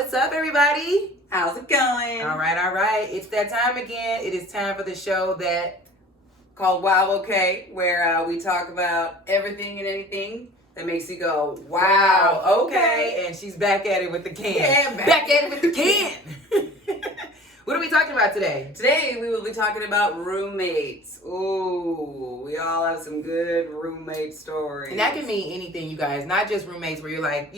What's up, everybody? How's it going? All right. It's that time again. It is time for the show that Called Wow Okay, where we talk about everything and anything that makes you go, wow, okay. And she's back at it with the can. Yeah, back at it with the can. What are we talking about today? Today we will be talking about roommates. Ooh, we all have some good roommate stories. And that can mean anything, you guys. Not just roommates where you're like,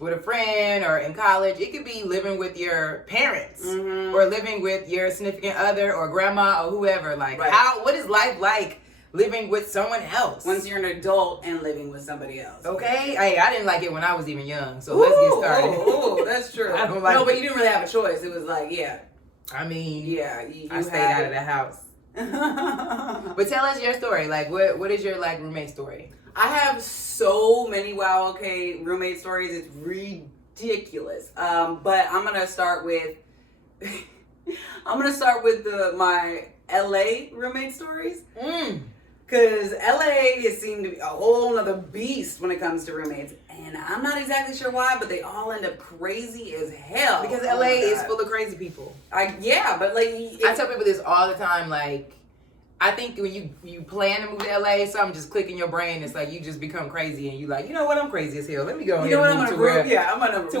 with a friend or in college. It could be living with your parents or living with your significant other or grandma or whoever. Like, what is life like living with someone else? Once you're an adult and living with somebody else. Okay? Hey, I didn't like it when I was even young, so let's get started. Oh, that's true. I don't like No, but you didn't really have a choice. It was like, I mean, you I stayed out of the house. But tell us your story. Like, what is your roommate story? I have so many wow okay roommate stories. It's ridiculous. But I'm gonna start with my LA roommate stories. Cause LA has seemed to be a whole nother beast when it comes to roommates. And I'm not exactly sure why, but they all end up crazy as hell. Because LA is full of crazy people. I tell people this all the time, like, I think when you plan to move to LA, something just click in your brain. It's like you just become crazy, and you like, you know what? I'm crazy as hell. Let me go. You know what? I'm gonna run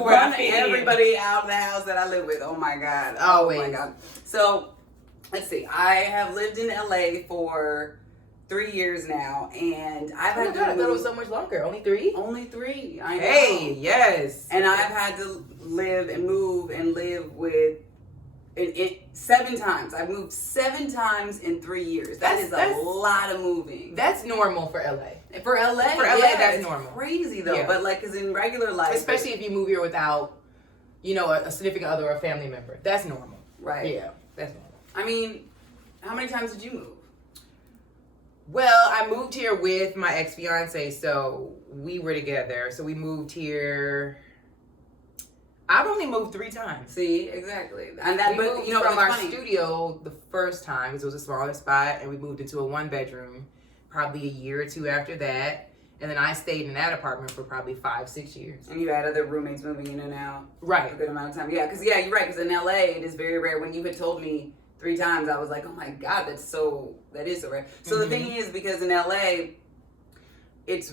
where everybody out of the house that I live with. Oh my god. Always. Oh my god. So let's see. I have lived in LA for 3 years now, and I've had to. I thought it was so much longer. Only 3. Only 3. I know. Hey, yes. And I've had to live and move and live with. It 7 times. I've moved 7 times in 3 years. That's a lot of moving. That's normal for LA. For LA, that's normal. Crazy though, yeah. But because in regular life, especially if you move here without, a significant other or a family member, that's normal. Right? Yeah, that's normal. I mean, how many times did you move? Well, I moved here with my ex-fiance, so we were together. So we moved here. I've only moved 3 times. See, exactly. And we moved from our studio the first time, because it was a smaller spot, and we moved into a 1-bedroom probably a year or 2 after that. And then I stayed in that apartment for probably 5-6 years. And you had other roommates moving in and out. Right. A good amount of time. Yeah, because you're right. Because in LA, it is very rare. When you had told me 3 times, I was like, oh my God, that is so rare. So the thing is, because in LA, it's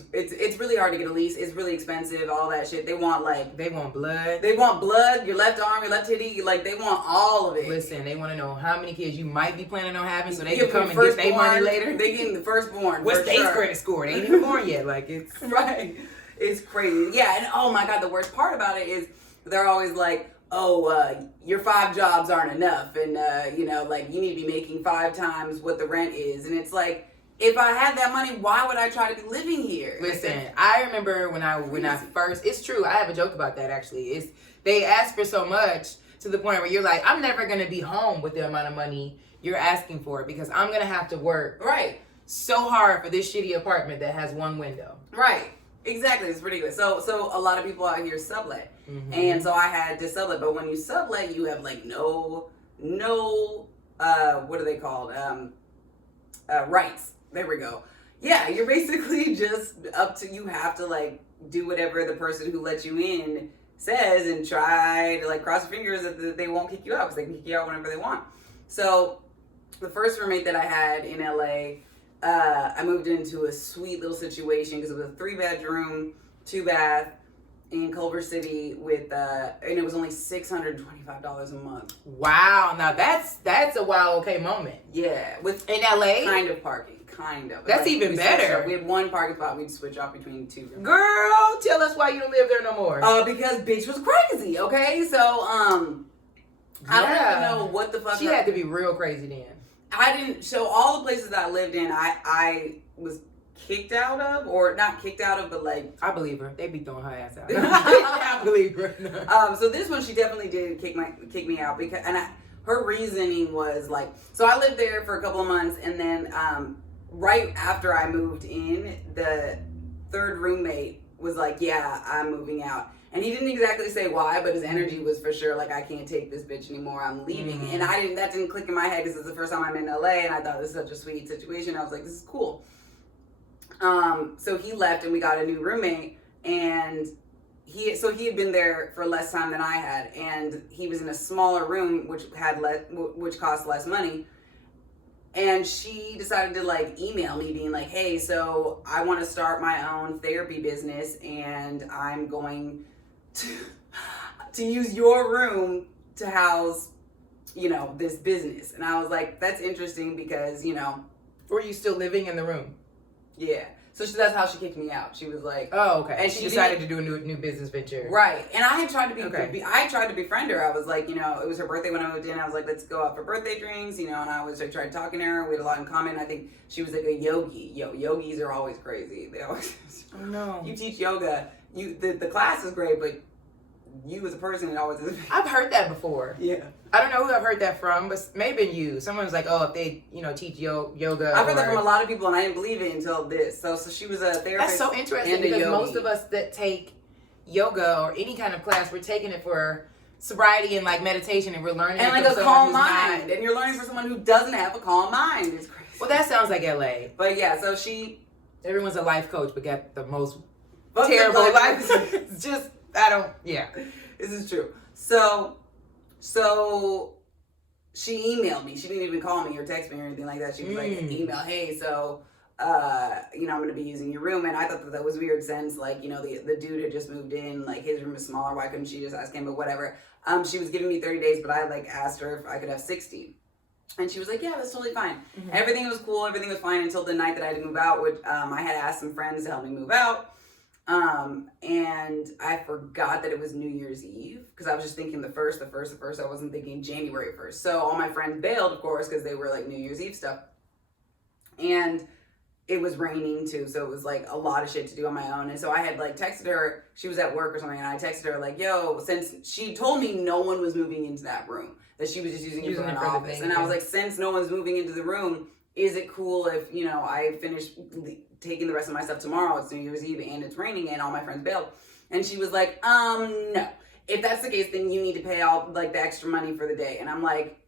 really hard to get a lease. It's really expensive, all that shit. They want blood. They want blood, your left arm, your left titty, they want all of it. Listen, they want to know how many kids you might be planning on having so they can come and get their money later. They getting the firstborn. What's their credit score? They ain't even born yet. It's right. It's crazy. Yeah, and oh my God, the worst part about it is they're always like, your 5 jobs aren't enough, and you need to be making 5 times what the rent is, and it's like, if I had that money, why would I try to be living here? Listen, I remember when I first, it's true, I have a joke about that actually. They ask for so much to the point where you're like, I'm never going to be home with the amount of money you're asking for because I'm going to have to work so hard for this shitty apartment that has 1 window. Right. Exactly. It's ridiculous. So a lot of people out here sublet. And so I had to sublet. But when you sublet, you have no what are they called? Rights. There we go. Yeah, you're basically just up to, you have to do whatever the person who let you in says and try to cross your fingers that they won't kick you out, because they can kick you out whenever they want. So the first roommate that I had in LA, I moved into a sweet little situation because it was a 3-bedroom, 2-bath in Culver City with and it was only $625 a month. Wow, now that's a wow okay moment. Yeah, with in LA, kind of parking. Kind of. That's even better. We had 1 parking spot. We'd switch off between 2. Girl, tell us why you don't live there no more. Because bitch was crazy. Okay, so I don't even know what the fuck. She had to be real crazy then. I didn't. So all the places that I lived in, I was kicked out of, or not kicked out of, but I believe her. They be throwing her ass out. I believe her. So this one, she definitely did kick me out because, her reasoning was so I lived there for a couple of months, and then right after I moved in, the 3rd roommate was like, yeah, I'm moving out. And he didn't exactly say why, but his energy was for sure I can't take this bitch anymore, I'm leaving. And that didn't click in my head because it's the first time I'm in LA, and I thought this is such a sweet situation. I was like, this is cool. So he left and we got a new roommate, and he had been there for less time than I had, and he was in a smaller room which cost less money. And she decided to like email me being like, hey, so I want to start my own therapy business, and I'm going to use your room to house, this business. And I was like, that's interesting because, Were you still living in the room? yeah. So that's how she kicked me out. She was like, oh, okay. And she decided to do a new business venture. Right. And I had tried to I tried to befriend her. I was like, it was her birthday when I moved in. I was like, let's go out for birthday drinks, and I tried talking to her. We had a lot in common. I think she was like a yogi. Yogis are always crazy. They always, oh no. You teach yoga. The class is great, but you as a person, it always is. I've heard that before. Yeah. I don't know who I've heard that from, but maybe you. Someone's like, oh, if they, teach yoga. I've heard that from a lot of people, and I didn't believe it until this. So she was a therapist. That's so interesting because most of us that take yoga or any kind of class, we're taking it for sobriety and like meditation, and we're learning and like a calm mind. And you're learning for someone who doesn't have a calm mind. It's crazy. Well, that sounds like LA. But yeah, so everyone's a life coach, but got the most terrible life. It's just, This is true. So she emailed me. She didn't even call me or text me or anything like that. She was like, email, hey, so, I'm going to be using your room. And I thought that was weird since, like, the dude had just moved in. Like, his room is smaller. Why couldn't she just ask him? But whatever. She was giving me 30 days, but I, like, asked her if I could have 60. And she was like, yeah, that's totally fine. Mm-hmm. Everything was cool. Everything was fine until the night that I had to move out, which I had asked some friends to help me move out. And I forgot that it was New Year's Eve because I was just thinking the first. I wasn't thinking January 1st. So all my friends bailed, of course, because they were like New Year's Eve stuff. And it was raining too. So it was like a lot of shit to do on my own. And so I had like texted her, she was at work or something. And I texted her like, yo, since she told me no one was moving into that room, that she was just using it for an office. And I was like, since no one's moving into the room, is it cool if, I finish taking the rest of my stuff tomorrow? It's New Year's Eve and it's raining and all my friends bailed. And she was like, no. If that's the case, then you need to pay all like the extra money for the day. And I'm like,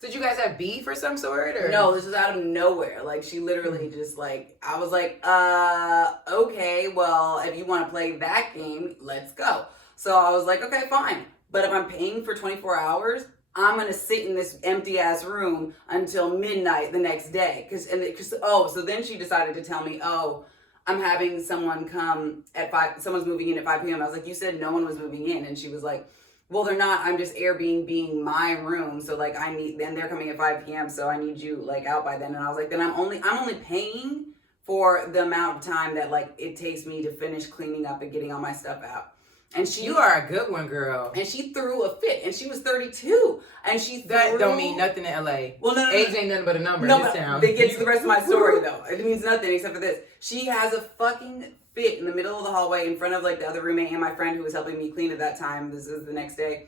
did you guys have beef or some sort? Or no, this was out of nowhere. Like she literally just like, I was like, okay, well, if you want to play that game, let's go. So I was like, okay, fine. But if I'm paying for 24 hours, I'm going to sit in this empty ass room until midnight the next day. So then she decided to tell me, I'm having someone come at 5, someone's moving in at 5 p.m. I was like, you said no one was moving in. And she was like, well, they're not, I'm just Airbnb my room. So like then they're coming at 5 p.m. So I need you like out by then. And I was like, then I'm only paying for the amount of time that like it takes me to finish cleaning up and getting all my stuff out. And you are a good one, girl. And she threw a fit, and she was 32, and that don't mean nothing in LA. Well, no, age ain't nothing but a number in this town. It gets to the rest of my story though. It means nothing except for this. She has a fucking fit in the middle of the hallway in front of like the other roommate and my friend who was helping me clean at that time. This is the next day,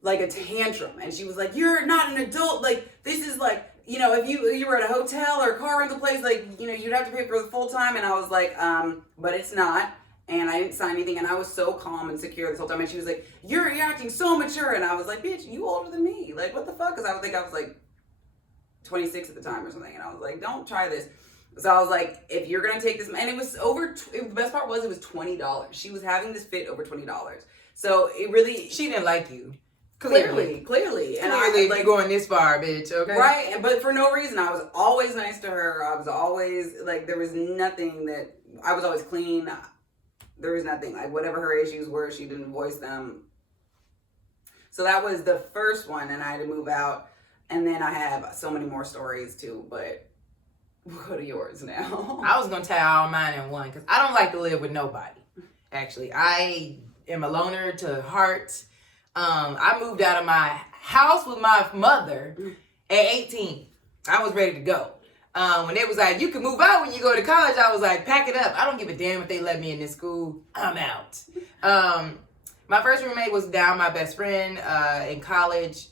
like a tantrum, and she was like, "You're not an adult. Like this is like." If you were at a hotel or a car rental place, like, you'd have to pay for the full time. And I was like, but it's not. And I didn't sign anything. And I was so calm and secure this whole time. And she was like, you're acting so mature. And I was like, bitch, you older than me. Like, what the fuck? Because I would think I was like 26 at the time or something. And I was like, don't try this. So I was like, if you're going to take this. And it was the best part was it was $20. She was having this fit over $20. So it really. She didn't like you. Clearly. And clearly, like going this far, bitch. Okay. Right, but for no reason. I was always nice to her. I was always like, there was nothing that I was always clean. There was nothing like whatever her issues were, she didn't voice them. So that was the first one, and I had to move out. And then I have so many more stories too, but we'll go to yours now. I was gonna tell all mine in one because I don't like to live with nobody. Actually, I am a loner to heart. I moved out of my house with my mother at 18. I was ready to go. When they was like, you can move out when you go to college, I was like, pack it up. I don't give a damn if they let me in this school. I'm out. My first roommate was down my best friend in college.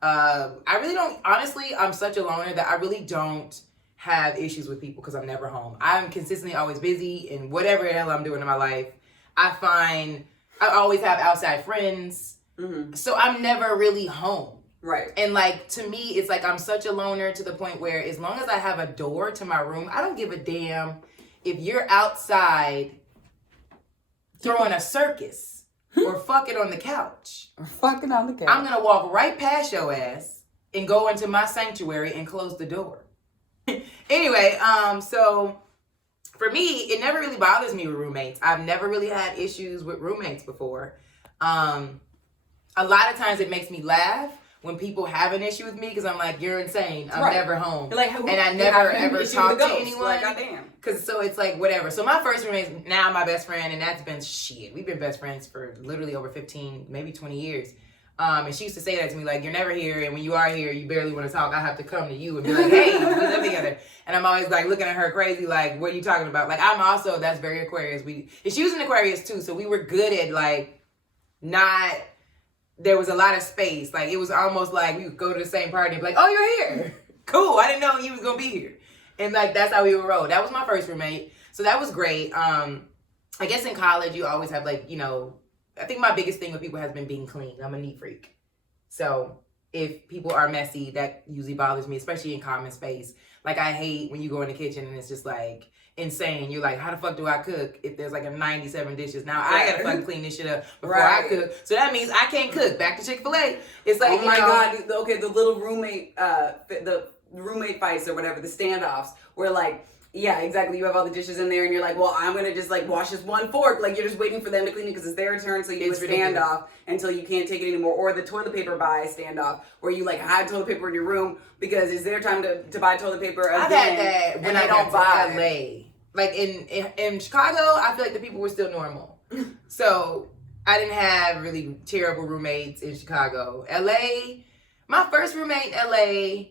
I really don't, honestly, I'm such a loner that I really don't have issues with people because I'm never home. I'm consistently always busy in whatever the hell I'm doing in my life. I always have outside friends. Mm-hmm. So I'm never really home. Right. And like, to me, it's like I'm such a loner to the point where as long as I have a door to my room, I don't give a damn if you're outside throwing a circus or fucking on the couch. Or fucking on the couch. I'm gonna walk right past your ass and go into my sanctuary and close the door. Anyway, so for me, it never really bothers me with roommates. I've never really had issues with roommates before. A lot of times it makes me laugh when people have an issue with me because I'm like, you're insane. I'm never home. You're like, and I never ever talk to anyone. Like, goddamn. Cause so it's like whatever. So my first roommate is now my best friend, and that's been shit. We've been best friends for literally over 15, maybe 20 years. And she used to say that to me, like, you're never here, and when you are here, you barely want to talk. I have to come to you and be like, hey, we live together. And I'm always like looking at her crazy, like, what are you talking about? Like, I'm also, that's very Aquarius. And she was an Aquarius too, so we were good at like not. There was a lot of space. Like, it was almost like we would go to the same party and be like, oh, you're here. Cool. I didn't know you was going to be here. And, like, that's how we would roll. That was my first roommate. So that was great. I guess in college, you always have, like, you know, I think my biggest thing with people has been being clean. I'm a neat freak. So if people are messy, that usually bothers me, especially in common space. Like, I hate when you go in the kitchen and it's just, like, insane. You're like, how the fuck do I cook if there's like a 97 dishes? Now I gotta fucking clean this shit up before I cook. So that means I can't cook. Back to Chick-fil-A. It's like, oh my God. Okay, the little roommate, the roommate fights or whatever, the standoffs, where like, yeah, exactly. You have all the dishes in there and you're like, well, I'm going to just like wash this one fork. Like you're just waiting for them to clean it because it's their turn. So you do a standoff until you can't take it anymore. Or the toilet paper buy standoff where you like hide toilet paper in your room because it's their time to buy toilet paper again. I've had that when I don't buy LA. Like in Chicago, I feel like the people were still normal. So I didn't have really terrible roommates in Chicago. LA, my first roommate in LA,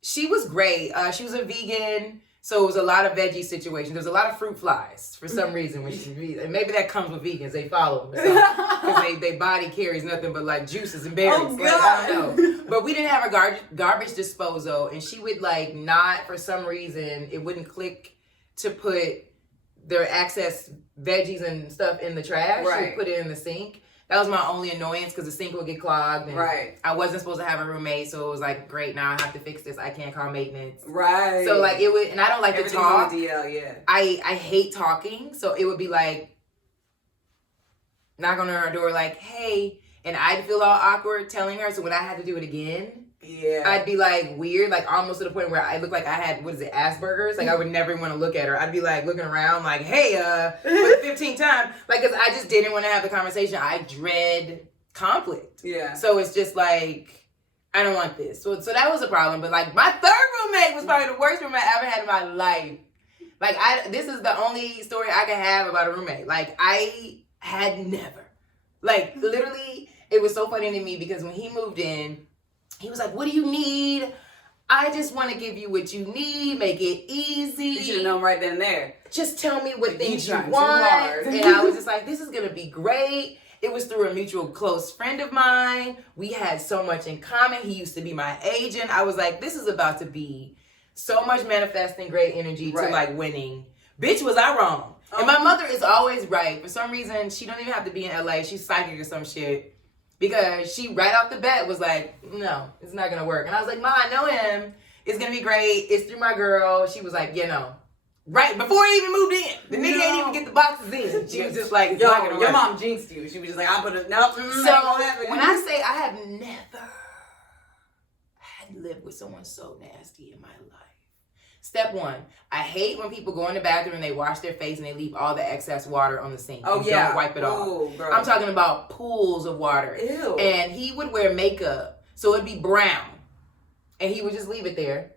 she was great. She was a vegan. So it was a lot of veggie situations. There's a lot of fruit flies for some reason. And maybe that comes with vegans. They follow them. Because their body carries nothing but like juices and berries. Oh, God. Like, I don't know. But we didn't have a garbage disposal. And she would like not, for some reason, it wouldn't click to put their excess veggies and stuff in the trash. Right. She would put it in the sink. That was my only annoyance because the sink would get clogged. And I wasn't supposed to have a roommate, so it was like, great, now I have to fix this. I can't call maintenance. Right. So like it would, and I don't like to talk. On the DL, yeah. I hate talking, so it would be like, knock on her door like, hey, and I'd feel all awkward telling her. So when I had to do it again, I'd be like weird, like almost to the point where I looked like I had, Asperger's? Like I would never want to look at her. I'd be like looking around like, hey, for the 15th time. Like, because I just didn't want to have the conversation. I dread conflict. Yeah. So it's just like, I don't want this. So that was a problem. But like my third roommate was probably the worst roommate I ever had in my life. Like this is the only story I can have about a roommate. Like I had never. Like literally, it was so funny to me because when he moved in, he was like, what do you need? I just want to give you what you need. Make it easy. You should have known right then and there. Just tell me what things you want. And I was just like, this is going to be great. It was through a mutual close friend of mine. We had so much in common. He used to be my agent. I was like, this is about to be so much manifesting great energy to like winning. Bitch, was I wrong. And my mother is always right. For some reason, she don't even have to be in LA. She's psychic or some shit. Because she right off the bat was like, no, it's not going to work. And I was like, Ma, I know him. It's going to be great. It's through my girl. She was like, you know. Right before he even moved in. The nigga ain't even get the boxes in. She was just like, yo, your mom jinxed you. She was just like, I put it, nope. So when I say I have never had lived with someone so nasty in my life. Step one, I hate when people go in the bathroom and they wash their face and they leave all the excess water on the sink. Oh, and don't wipe it off. Girl. I'm talking about pools of water. Ew. And he would wear makeup, so it'd be brown. And he would just leave it there.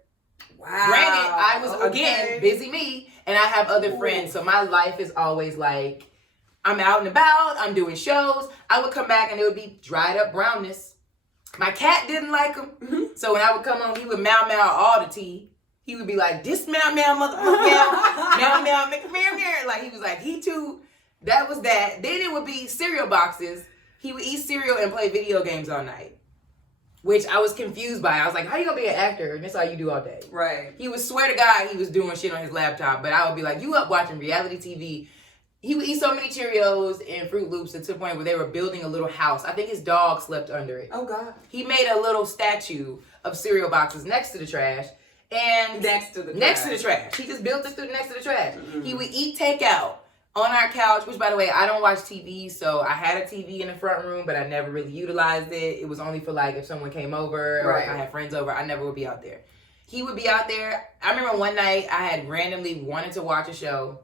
Wow. Granted, I was, again, busy me, and I have other friends, so my life is always like, I'm out and about, I'm doing shows. I would come back and it would be dried up brownness. My cat didn't like him, so when I would come home, he would meow all the tea. He would be like, this meow, motherfucker, meow, meow. Like, he was like, he too, that was that. Then it would be cereal boxes. He would eat cereal and play video games all night, which I was confused by. I was like, how you gonna be an actor and that's all you do all day? Right. He would swear to God he was doing shit on his laptop, but I would be like, you up watching reality TV. He would eat so many Cheerios and Fruit Loops to the point where they were building a little house. I think his dog slept under it. Oh, God. He made a little statue of cereal boxes next to the trash. And next to the trash. He just built this through next to the trash. Mm-hmm. He would eat takeout on our couch, which by the way, I don't watch TV, so I had a TV in the front room, but I never really utilized it. It was only for like if someone came over or if I had friends over, I never would be out there. He would be out there. I remember one night I had randomly wanted to watch a show,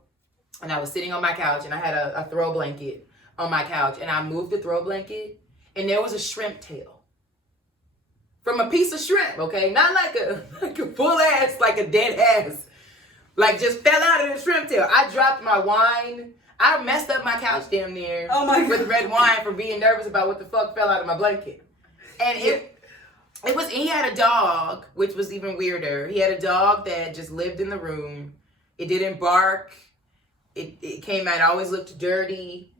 and I was sitting on my couch, and I had a throw blanket on my couch, and I moved the throw blanket, and there was a shrimp tail from a piece of shrimp, okay? Not like a full ass, like a dead ass. Like, just fell out of the shrimp tail. I dropped my wine. I messed up my couch damn near with red wine for being nervous about what the fuck fell out of my blanket. And he had a dog, which was even weirder. He had a dog that just lived in the room. It didn't bark. It came out, it always looked dirty.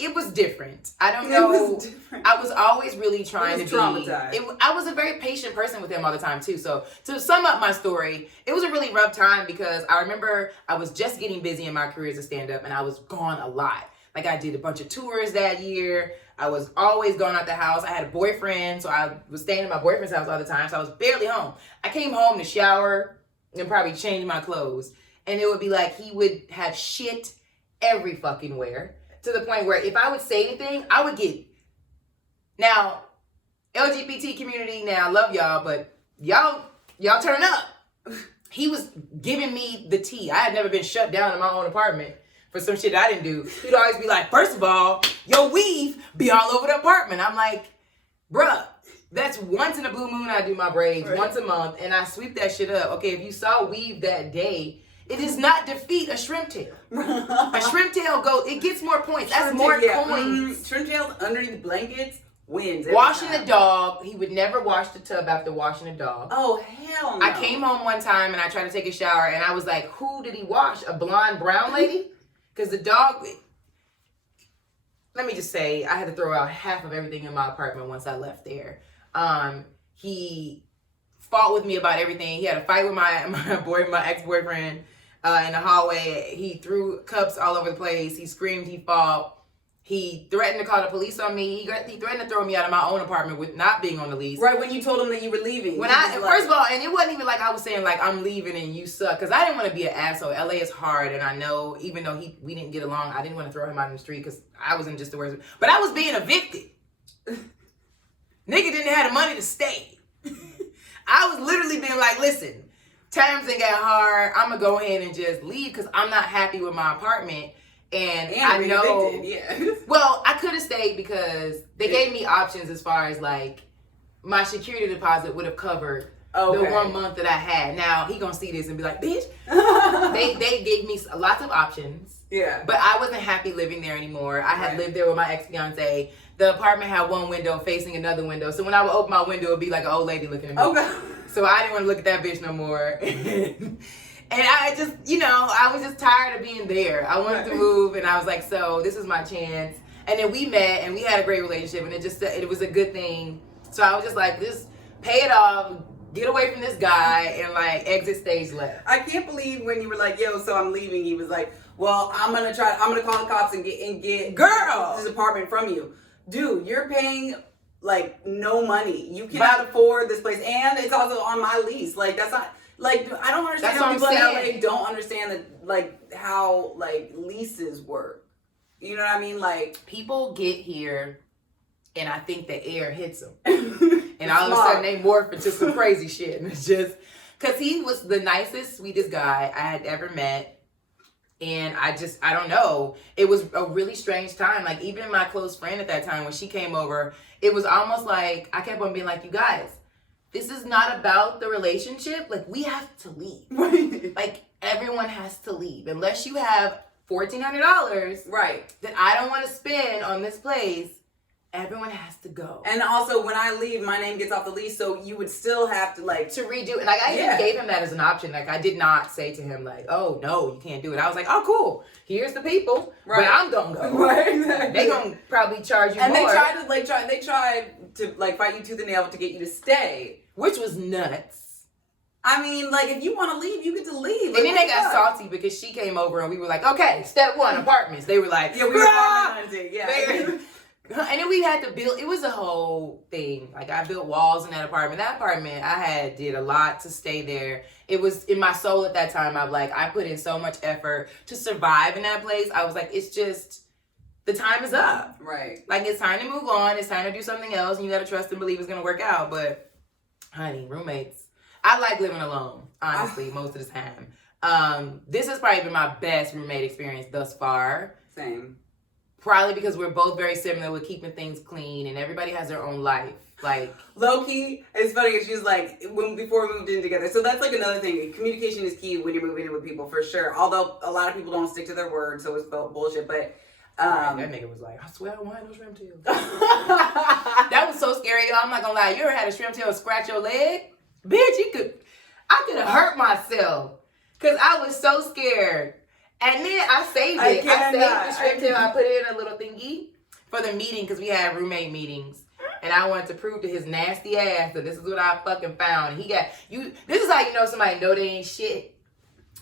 It was different. I don't know. I was always really trying to be traumatized. I was a very patient person with him all the time too. So to sum up my story, it was a really rough time because I remember I was just getting busy in my career as a stand-up, and I was gone a lot. Like, I did a bunch of tours that year. I was always going out the house. I had a boyfriend, so I was staying in my boyfriend's house all the time. So I was barely home. I came home to shower and probably change my clothes, and it would be like he would have shit every fucking where. To the point where if I would say anything, I would get... Now, LGBT community, now I love y'all, but y'all turn up. He was giving me the tea. I had never been shut down in my own apartment for some shit I didn't do. He'd always be like, first of all, your weave be all over the apartment. I'm like, bruh, that's once in a blue moon I do my braids, once a month, and I sweep that shit up. Okay, if you saw weave that day, it does not defeat a shrimp tail. A shrimp tail it gets more points. That's more coins. Shrimp tails underneath blankets wins. Washing the dog. He would never wash the tub after washing the dog. Oh, hell no. I came home one time and I tried to take a shower, and I was like, who did he wash? A blonde brown lady? Because the dog... Let me just say, I had to throw out half of everything in my apartment once I left there. He fought with me about everything. He had a fight with my ex-boyfriend. In the hallway, he threw cups all over the place. He screamed, he fought. He threatened to call the police on me. He threatened to throw me out of my own apartment with not being on the lease. Right, when you told him that you were leaving. First of all, and it wasn't even like I was saying like I'm leaving and you suck, because I didn't want to be an asshole. LA is hard, and I know even though we didn't get along, I didn't want to throw him out in the street because I wasn't just the worst. But I was being evicted. Nigga didn't have the money to stay. I was literally being like, listen, times ain't got hard. I'm gonna go ahead and just leave because I'm not happy with my apartment. And I know, well, I could have stayed because they gave me options as far as like my security deposit would have covered the 1 month that I had. Now he gonna see this and be like, bitch. They gave me lots of options. Yeah. But I wasn't happy living there anymore. I had lived there with my ex-fiance. The apartment had one window facing another window. So when I would open my window, it'd be like an old lady looking at me. Okay. So I didn't want to look at that bitch no more. And I just, I was just tired of being there. I wanted to move, and I was like, so this is my chance. And then we met, and we had a great relationship, and it was a good thing. So I was just like, just pay it off, get away from this guy, and like exit stage left. I can't believe when you were like, yo, so I'm leaving. He was like, well, I'm gonna call the cops and get girl this apartment from you. Dude, you're paying like no money. You cannot afford this place, and it's also on my lease. Like that's not. Like, I don't understand how people in LA don't understand that, like, how, like, leases work. You know what I mean? Like, people get here, and I think the air hits them. And all of a sudden, they morph into some crazy shit. And it's just, because he was the nicest, sweetest guy I had ever met. And I don't know. It was a really strange time. Like, even my close friend at that time, when she came over, it was almost like, I kept on being like, you guys, this is not about the relationship. Like, we have to leave. Like, everyone has to leave. Unless you have $1,400 that I don't want to spend on this place, everyone has to go. And also, when I leave, my name gets off the lease, so you would still have to, like... To redo. And, like, I even gave him that as an option. Like, I did not say to him, like, oh, no, you can't do it. I was like, oh, cool. Here's the people. But I'm going to go. Right, exactly. They going to probably charge you more. And they tried to fight you tooth and nail to get you to stay. Which was nuts. I mean, like, if you want to leave, you get to leave. And then they got salty because she came over and we were like, okay, step one, apartments. They were like, yeah, we were apartment hunting. Yeah. And then we had to build, it was a whole thing. Like, I built walls in that apartment. That apartment, did a lot to stay there. It was in my soul at that time. I put in so much effort to survive in that place. I was like, it's just, the time is up. Right. Like, it's time to move on. It's time to do something else. And you got to trust and believe it's going to work out. But, honey, roommates. I like living alone, honestly, most of the time. This has probably been my best roommate experience thus far. Same. Probably because we're both very similar with keeping things clean and everybody has their own life. Like, low key, it's funny. She was like, before we moved in together. So that's like another thing. Communication is key when you're moving in with people, for sure. Although a lot of people don't stick to their word, so it's bullshit. But that nigga was like, I swear I don't want no shrimp tail. That was so scary, y'all. I'm not gonna lie. You ever had a shrimp tail scratch your leg? Bitch, I could have hurt myself because I was so scared. And then I saved it. I saved the shrimp tail. I put it in a little thingy for the meeting because we had roommate meetings. And I wanted to prove to his nasty ass that this is what I fucking found. And he got, this is how you know somebody know they ain't shit.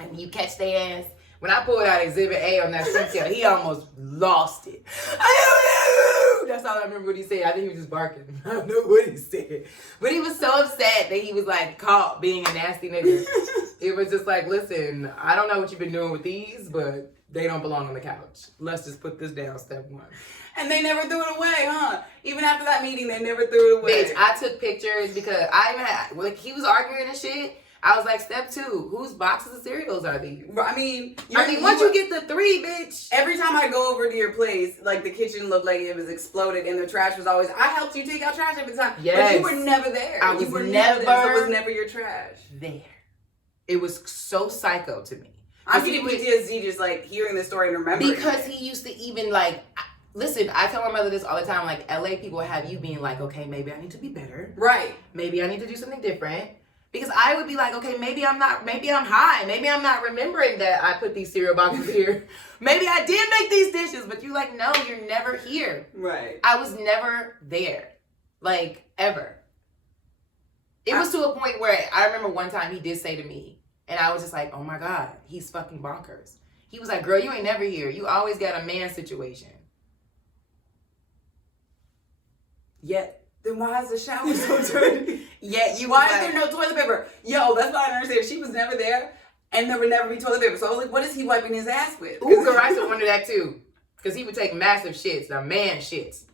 And you catch their ass. When I pulled out Exhibit A on that shrimp tail, he almost lost it. That's all I remember what he said. I think he was just barking. I don't know what he said. But he was so upset that he was like caught being a nasty nigga. It was just like, listen, I don't know what you've been doing with these, but they don't belong on the couch. Let's just put this down, step one. And they never threw it away, huh? Even after that meeting, they never threw it away. Bitch, I took pictures because I even had, like, he was arguing and shit. I was like, step 2, whose boxes of cereals are these? I mean, once you get the 3, bitch. Every time I go over to your place, like, the kitchen looked like it was exploded and the trash was always, I helped you take out trash every time. Yes. But you were never there. I was you were never there, so it was never your trash. There. It was so psycho to me. I'm getting PTSD just, like, hearing this story and remembering because it. he used to even, like, listen, I tell my mother this all the time, like, LA people have you being like, okay, maybe I need to be better. Right. Maybe I need to do something different. Because I would be like, okay, maybe I'm high. Maybe I'm not remembering that I put these cereal boxes here. Maybe I did make these dishes, but you like, no, you're never here. Right. I was never there. Like, ever. It was to a point where I remember one time he did say to me, and I was just like, oh my God, he's fucking bonkers. He was like, girl, you ain't never here. You always got a man situation. Yet. Then why is the shower so dirty? Why is there no toilet paper? Yo, that's what I don't understand. She was never there, and there would never be toilet paper. So I was like, what is he wiping his ass with? Ooh, girl, I used to wonder that too. Because he would take massive shits, the man shits.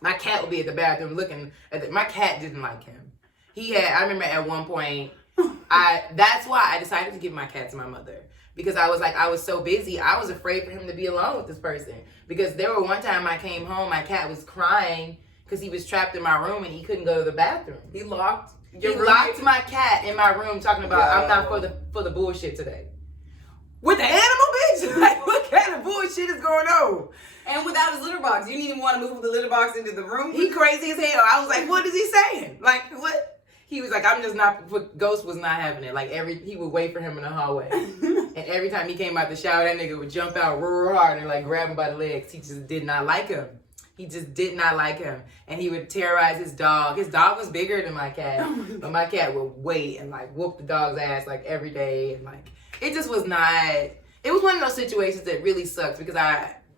My cat would be at the bathroom looking at my cat didn't like him. I remember at one point, that's why I decided to give my cat to my mother. Because I was so busy, I was afraid for him to be alone with this person. Because there were one time I came home, my cat was crying because he was trapped in my room and he couldn't go to the bathroom. He locked my cat in my room talking about, I'm not for the bullshit today. With the animal, bitch? Like, what kind of bullshit is going on? And without his litter box. You didn't even want to move the litter box into the room? He crazy as hell. I was like, what is he saying? Like, what? He was like, I'm just not, Ghost was not having it. Like, he would wait for him in the hallway. And every time he came out the shower, that nigga would jump out real hard and like grab him by the legs. He just did not like him. He just did not like him. And he would terrorize his dog. His dog was bigger than my cat. But my cat would wait and like whoop the dog's ass like every day. And like, it just was not, it was one of those situations that really sucks because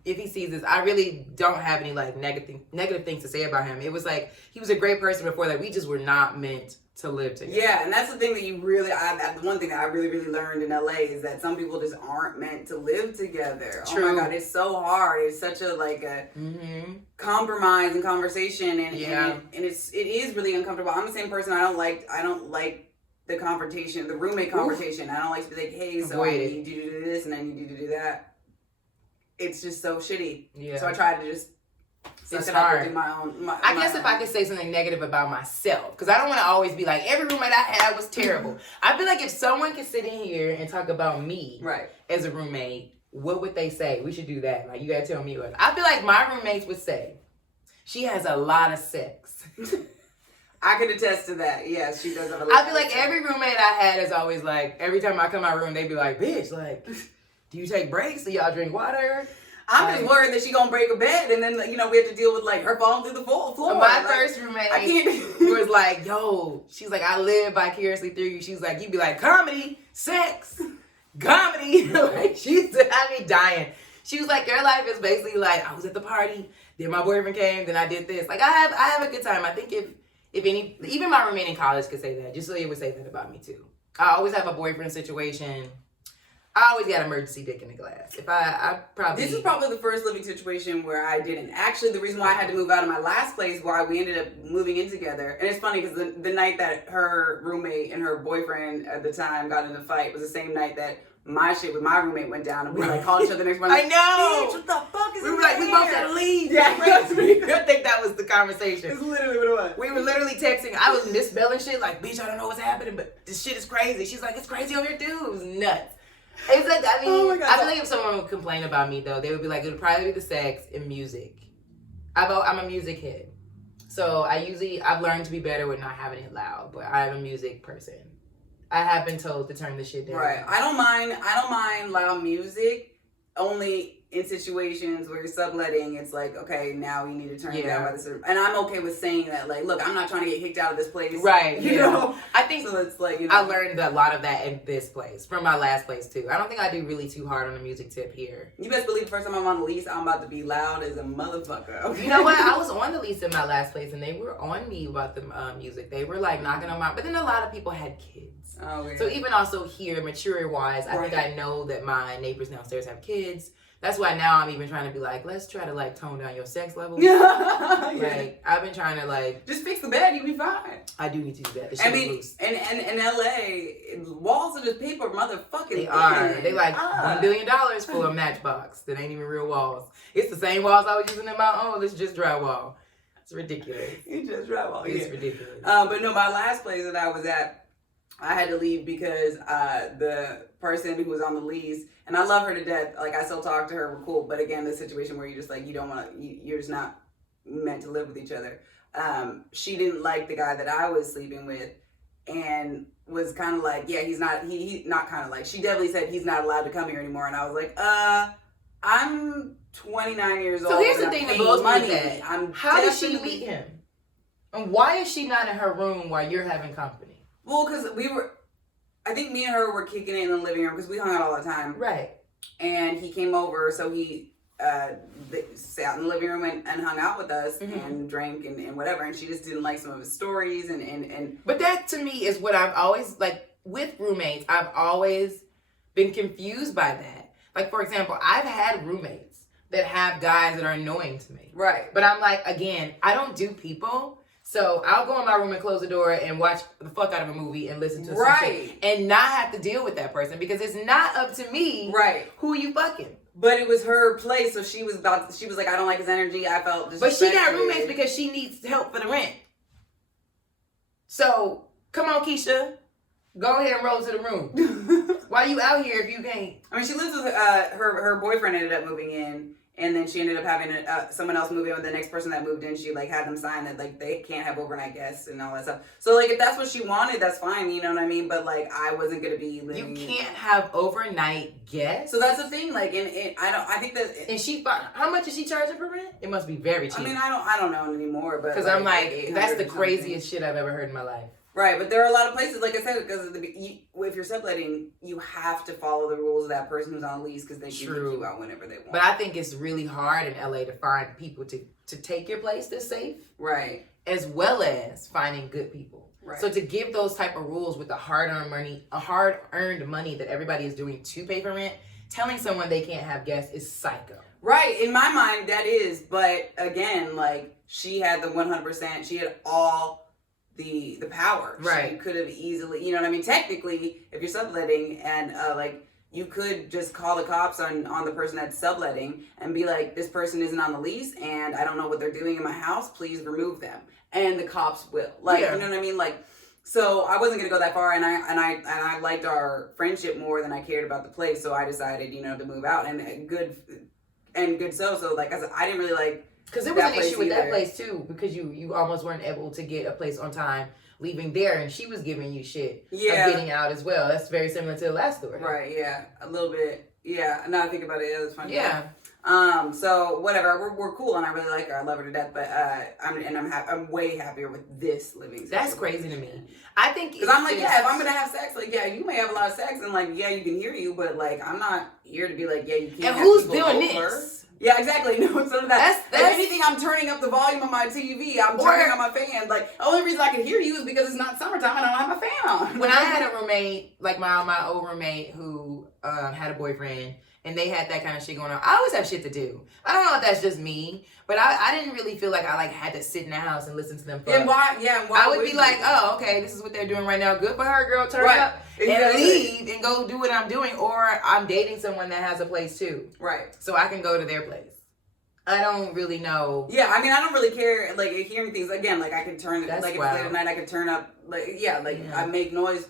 if he sees this, I really don't have any like negative things to say about him. It was like, he was a great person before that. We just were not meant to live together. Yeah, and that's the thing that the one thing that I really, really learned in LA is that some people just aren't meant to live together. True. Oh my God, it's so hard. It's such a compromise and conversation, and it is really uncomfortable. I'm the same person. I don't like the confrontation, the roommate conversation. I don't like to be like, hey, so I need you to do this and I need you to do that. It's just so shitty. Yeah. So I try to just it's hard. Do my own. I guess if I could say something negative about myself, because I don't want to always be like, every roommate I had was terrible. I feel like if someone could sit in here and talk about me as a roommate, what would they say? We should do that. Like, you got to tell me what. I feel like my roommates would say, she has a lot of sex. I could attest to that. Yeah, she does have a lot I feel like every roommate I had is always like, every time I come to my room, they be like, bitch, like, do you take breaks? Do y'all drink water? I'm just worried that she gonna break a bed and then, we have to deal with, her falling through the floor. My first roommate was like, yo, she's like, I live vicariously through you. She's like, you be like, comedy, sex, comedy. Like, she used to have me dying. She was like, your life is basically like, I was at the party, Then my boyfriend came. Then I did this. Like I have a good time. I think if any, even my roommate in college could say that. Just so he would say that about me too. I always have a boyfriend situation. I always got emergency dick in the glass. If I probably... This is probably the first living situation where I didn't. Actually, the reason why I had to move out of my last place, why we ended up moving in together, and it's funny because the night that her roommate and her boyfriend at the time got in a fight was the same night that my shit with my roommate went down, and we like called each other the next morning. I know! Bitch, what the fuck is we were like, we both gotta leave. Yeah, I think that was the conversation. It's literally what it was. We were literally texting. I was misspelling shit like, bitch, I don't know what's happening, but this shit is crazy. She's like, it's crazy over here too. It was nuts. It's like, I mean, Oh my God. I feel like if someone would complain about me though, they would be like, it would probably be the sex and music. I'm a music head. So I've learned to be better with not having it loud, but I'm a music person. I have been told to turn the shit down. Right. I don't mind loud music, only in situations where you're subletting, it's like, okay, now you need to turn it down by this. And I'm okay with saying that, like, look, I'm not trying to get kicked out of this place. Right. You know? I think so it's like, you know. I learned a lot of that in this place, from my last place too. I don't think I do really too hard on the music tip here. You best believe the first time I'm on the lease, I'm about to be loud as a motherfucker. Okay? You know what? I was on the lease in my last place, and they were on me about the music. They were like knocking on my, but then a lot of people had kids. Oh, yeah. So even also here, maturity-wise, I think I know that my neighbors downstairs have kids. That's why now I'm even trying to be like, let's try to like tone down your sex level. Yeah. Like I've been trying to like just fix the bed, you'll be fine. I do need to do that. The shit I mean, is loose. and in LA, walls are just paper, motherfucking. They are. They like $1 billion for a matchbox that ain't even real walls. It's the same walls I was using in my own. It's just drywall. It's ridiculous. You just drywall. It's ridiculous. But no, my last place that I was at, I had to leave because the person who was on the lease, and I love her to death. Like I still talk to her, we're cool. But again, the situation where you just like you don't want to, you're just not meant to live with each other. She didn't like the guy that I was sleeping with, and was kind of like, yeah, he's not. He not kind of like. She definitely said he's not allowed to come here anymore. And I was like, I'm 29 years old. So here's the thing that blows me with that. How did she definitely- meet him? And why is she not in her room while you're having company? Well, because I think me and her were kicking it in the living room because we hung out all the time. Right. And he came over, so he sat in the living room and hung out with us and drank and whatever. And she just didn't like some of his stories and. But that to me is what I've always, like, with roommates, I've always been confused by that. Like, for example, I've had roommates that have guys that are annoying to me. Right. But I'm like, again, I don't do people. So I'll go in my room and close the door and watch the fuck out of a movie and listen to some shit and not have to deal with that person because it's not up to me who you fucking. But it was her place, so she was like, I don't like his energy. I felt disrespected. But she got roommates because she needs help for the rent. So come on, Keisha, go ahead and roll to the room. Why you out here if you can't? I mean, she lives with her boyfriend ended up moving in. And then she ended up having someone else move in with the next person that moved in. She like had them sign that like they can't have overnight guests and all that stuff. So like if that's what she wanted, that's fine. You know what I mean? But like I wasn't gonna be living. You can't have overnight guests. So that's the thing. Like I think that. And how much is she charging for rent? It must be very cheap. I mean I don't know anymore, but because I'm like that's the craziest shit I've ever heard in my life. Right, but there are a lot of places, like I said, because if you're subletting, you have to follow the rules of that person who's on lease because they can kick you out whenever they want. But I think it's really hard in LA to find people to take your place that's safe. Right. As well as finding good people. Right. So to give those type of rules with the hard-earned money that everybody is doing to pay for rent, telling someone they can't have guests is psycho. Right, in my mind, that is. But again, like, she had the 100%, she had all the power. Right. She could have easily, you know what I mean? Technically, if you're subletting and like you could just call the cops on the person that's subletting and be like, this person isn't on the lease and I don't know what they're doing in my house. Please remove them. And the cops will. Like, you know what I mean? Like, so I wasn't gonna go that far, and I liked our friendship more than I cared about the place. So I decided, you know, to move out, and good. So like I said, I didn't really like. Because there was an issue with that place too, because you almost weren't able to get a place on time leaving there, and she was giving you shit of getting out as well. That's very similar to the last story. Right, yeah. A little bit. Yeah, now I think about it, it was funny. Yeah. So whatever, we're cool, and I really like her. I love her to death, but I'm way happier with this living situation. That's crazy to me. I think because I'm like, yeah, if I'm gonna have sex, like, yeah, you may have a lot of sex, and like, yeah, you can hear you, but like, I'm not here to be like, yeah, you can't. And have who's people doing over. this? Yeah, exactly. No, some of that. That's if anything, I'm turning up the volume of my TV. I'm turning on my fan. Like, the only reason I can hear you is because it's not summertime and I don't have my fan on. When I had a roommate, like my old roommate who had a boyfriend, and they had that kind of shit going on, I always have shit to do. I don't know if that's just me, but I didn't really feel like I like had to sit in the house and listen to them fuck. And why? Yeah, and why I would be like, oh, okay, this is what they're doing right now. Good for her, girl. Turn up and leave and go do what I'm doing. Or I'm dating someone that has a place too. Right. So I can go to their place. I don't really know. Yeah, I mean, I don't really care, like, hearing things, again, like, I can turn, That's like, if wild. it's late at night, I can turn up, like, I make noise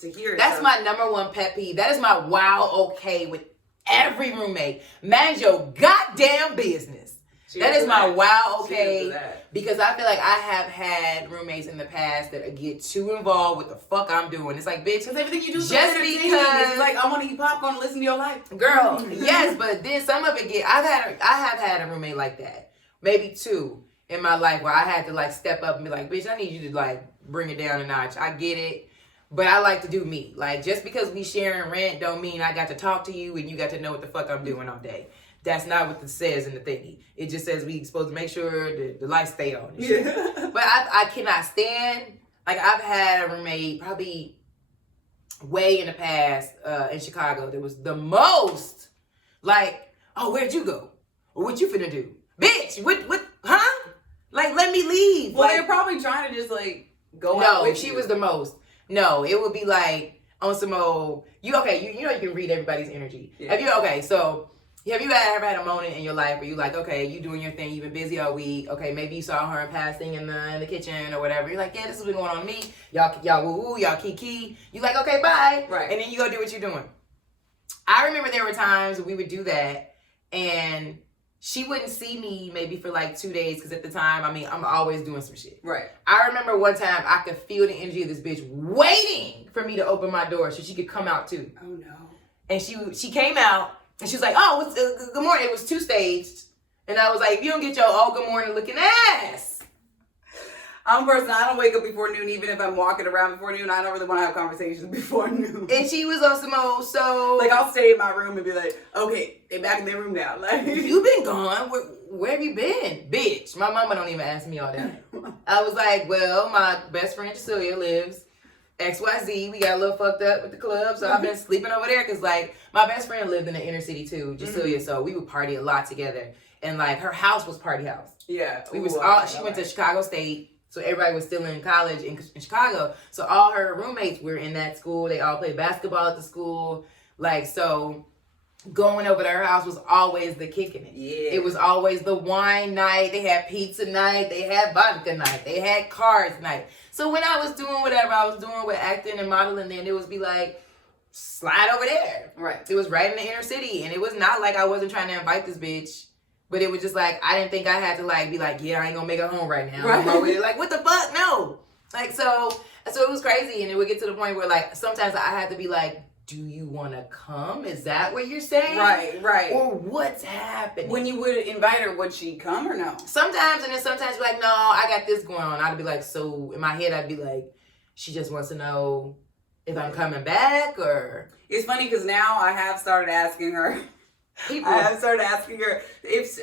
to hear it. That's so. my number one pet peeve. That is my wow okay with every roommate. Mind your goddamn business. Cheers that is to my that. wow Cheers to okay. that. Because I feel like I have had roommates in the past that get too involved with the fuck I'm doing. It's like, bitch, Because everything you do is just so entertaining. because It's like, I want to eat popcorn and listen to your life. girl, yes, but then some of it I have had a roommate like that. Maybe two in my life where I had to like step up and be like, bitch, I need you to like bring it down a notch. I get it. But I like to do me. Like, just because we sharing rent don't mean I got to talk to you and you got to know what the fuck I'm doing all day. That's not what it says in the thingy. It just says we supposed to make sure the lights stay on. And shit. Yeah. But I cannot stand, like, I've had a roommate probably way in the past in Chicago that was the most, like, oh, where'd you go? Or what you finna do? Bitch, what, huh? Like, let me leave. Well, like, they're probably trying to just, like, go out no, with she you. was the most. No, it would be like on some old. You know you can read everybody's energy. Yeah. So have you ever had a moment in your life where you like, okay, you doing your thing, you've been busy all week. Okay, maybe you saw her in passing in the kitchen or whatever. You're like, yeah, this has been going on with me. Y'all woo woo, y'all kiki. You like, okay, bye. Right. And then you go do what you're doing. I remember there were times we would do that, and she wouldn't see me maybe for like 2 days because at the time, I mean, I'm always doing some shit. Right. I remember one time I could feel the energy of this bitch waiting for me to open my door so she could come out too. Oh no. And she came out and she was like, oh, what's, good morning. It was 2-staged. And I was like, if you don't get your oh, good morning looking ass. I'm a person, I don't wake up before noon, even if I'm walking around before noon. I don't really want to have conversations before noon. And she was on some old, so. Like, I'll stay in my room and be like, okay, they back in their room now. Like, you been gone. Where have you been? Bitch, my mama don't even ask me all that. I was like, well, my best friend Cecilia lives XYZ. We got a little fucked up with the club, so I've been sleeping over there because, like, my best friend lived in the inner city too, Cecilia, so we would party a lot together. And, like, her house was party house. Yeah. She went to Chicago State, so everybody was still in college in Chicago. So all her roommates were in that school. They all played basketball at the school. Like, so going over to her house was always the kicking it. Yeah. It was always the wine night. They had pizza night. They had vodka night. They had cards night. So when I was doing whatever I was doing with acting and modeling, then it was be like, slide over there. Right. It was right in the inner city. And it was not like I wasn't trying to invite this bitch. But it was just like, I didn't think I had to like be like, yeah, I ain't gonna make it home right now. Right. Like, what the fuck? No. Like, so it was crazy. And it would get to the point where like, sometimes I had to be like, do you want to come? Is that what you're saying? Right. Or what's happening? When you would invite her, would she come or no? Sometimes, and then sometimes be like, no, I got this going on. I'd be like, so in my head, I'd be like, she just wants to know if I'm coming back or. It's funny because now I have started asking her. People. I have started asking her if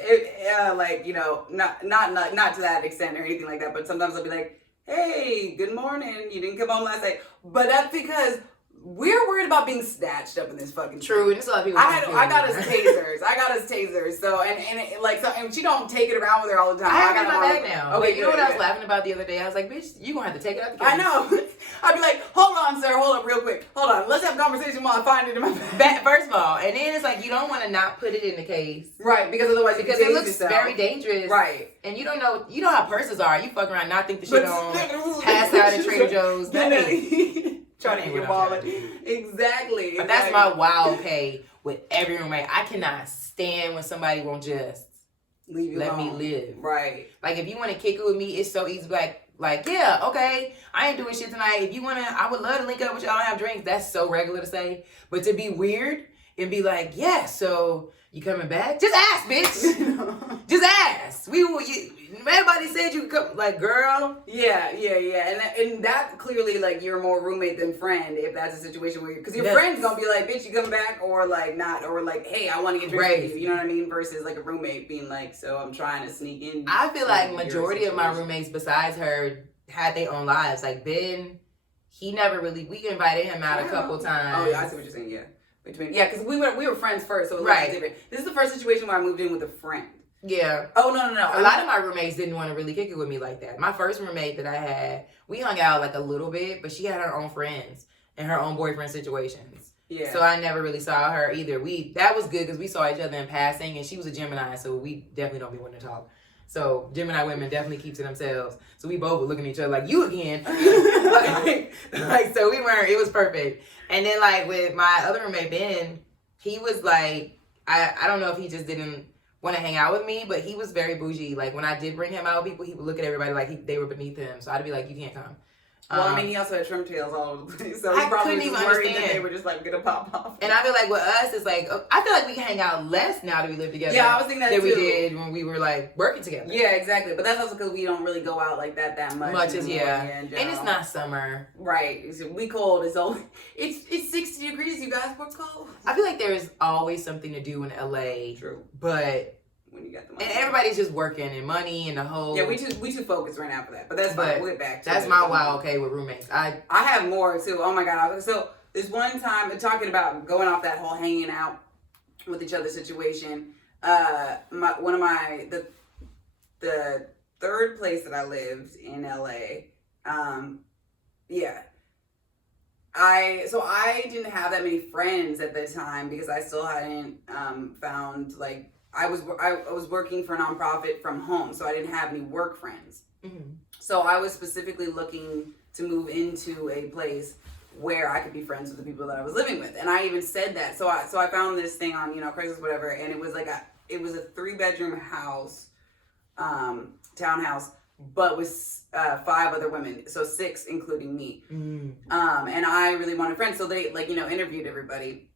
like, you know, not to that extent or anything like that, but sometimes I'll be like, hey, good morning, you didn't come home last night. But that's because we're worried about being snatched up in this fucking True, thing. and it's a lot of people. I got us tasers. So and she don't take it around with her all the time. I have it in my bag now. Okay, you know what I was laughing about the other day? I was like, bitch, you gonna have to take it out the case. I know. I'd be like, hold on, sir, hold up real quick. Hold on, let's have a conversation while I find it in my bag. First of all, and then it's like you don't want to not put it in the case. Right, because otherwise you because can it looks yourself. very dangerous. Right. And you don't know how purses are. You fuck around, not think the shit on, pass out at Trader Joe's. Trying to get your wallet. Exactly. But that's my wow okay with every roommate. I cannot stand when somebody won't just leave you let alone. me live. Right. Like if you want to kick it with me, it's so easy. Like yeah, okay, I ain't doing shit tonight. If you wanna, I would love to link up with y'all and have drinks. That's so regular to say. But to be weird and be like, yeah, so you coming back? Just ask, bitch. Just ask. Everybody said you could come. Like, girl. Yeah. And that clearly, like, you're more roommate than friend if that's a situation where because your friend's gonna be like, bitch, you coming back, or like not, or like, hey, I want to get drinks with you. You know what I mean? Versus like a roommate being like, so I'm trying to sneak in. I feel like majority of my roommates besides her had their own lives. Like Ben, he never really. We invited him out a couple times. Oh yeah, I see what you're saying. Yeah, because we were friends first, so it was right. Different. This is the first situation where I moved in with a friend. Yeah. Oh no. A lot of my roommates didn't want to really kick it with me like that. My first roommate that I had, we hung out like a little bit, but she had her own friends and her own boyfriend situations. Yeah. So I never really saw her either. That was good because we saw each other in passing, and she was a Gemini, so we definitely don't be wanting to talk. So Gemini women definitely keep to themselves. So we both were looking at each other like, you again. like so we weren't. It was perfect. And then like with my other roommate Ben, he was like, I don't know if he just didn't want to hang out with me, but he was very bougie. Like when I did bring him out with people, he would look at everybody like they were beneath him. So I'd be like, you can't come. Well, I mean, he also had shrimp tails all over the place, so he probably was just worried that they were just like gonna pop off. And I feel like with us, it's like I feel like we can hang out less now that we live together. Yeah, I was thinking that too. We did when we were like working together. Yeah, exactly. But that's also because we don't really go out like that much. And it's not summer, right? We cold. It's 60 degrees. You guys, we're cold. I feel like there's always something to do in LA. True, but. When you got the money. And everybody's just working and money and the whole. Yeah, we too focused right now for that. But that's fine. We'll get back to that's my wow. Okay, with roommates, I have more too. Oh my god! So this one time, talking about going off that whole hanging out with each other situation. The third place that I lived in LA. I didn't have that many friends at the time because I still hadn't found like. I was working for a nonprofit from home, so I didn't have any work friends. Mm-hmm. So I was specifically looking to move into a place where I could be friends with the people that I was living with, and I even said that. So I found this thing on Craigslist, whatever, and it was like a 3-bedroom house, townhouse, but with 5 other women, so 6 including me. Mm-hmm. And I really wanted friends, so they interviewed everybody.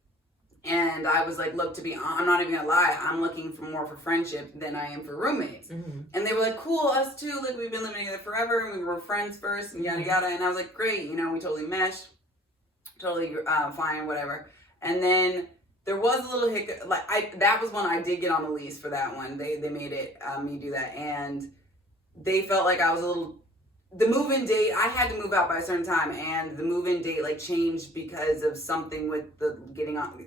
And I was like, look, I'm not even gonna lie, I'm looking more for friendship than I am for roommates. Mm-hmm. And they were like, cool, us too, like we've been living together forever, and we were friends first, and yada yada. And I was like, great, we totally meshed, totally fine, whatever. And then there was a little hiccup, that was when I did get on the lease for that one. They made it me do that, and they felt like I was a little. The move-in date, I had to move out by a certain time, and the move-in date changed because of something with the getting on the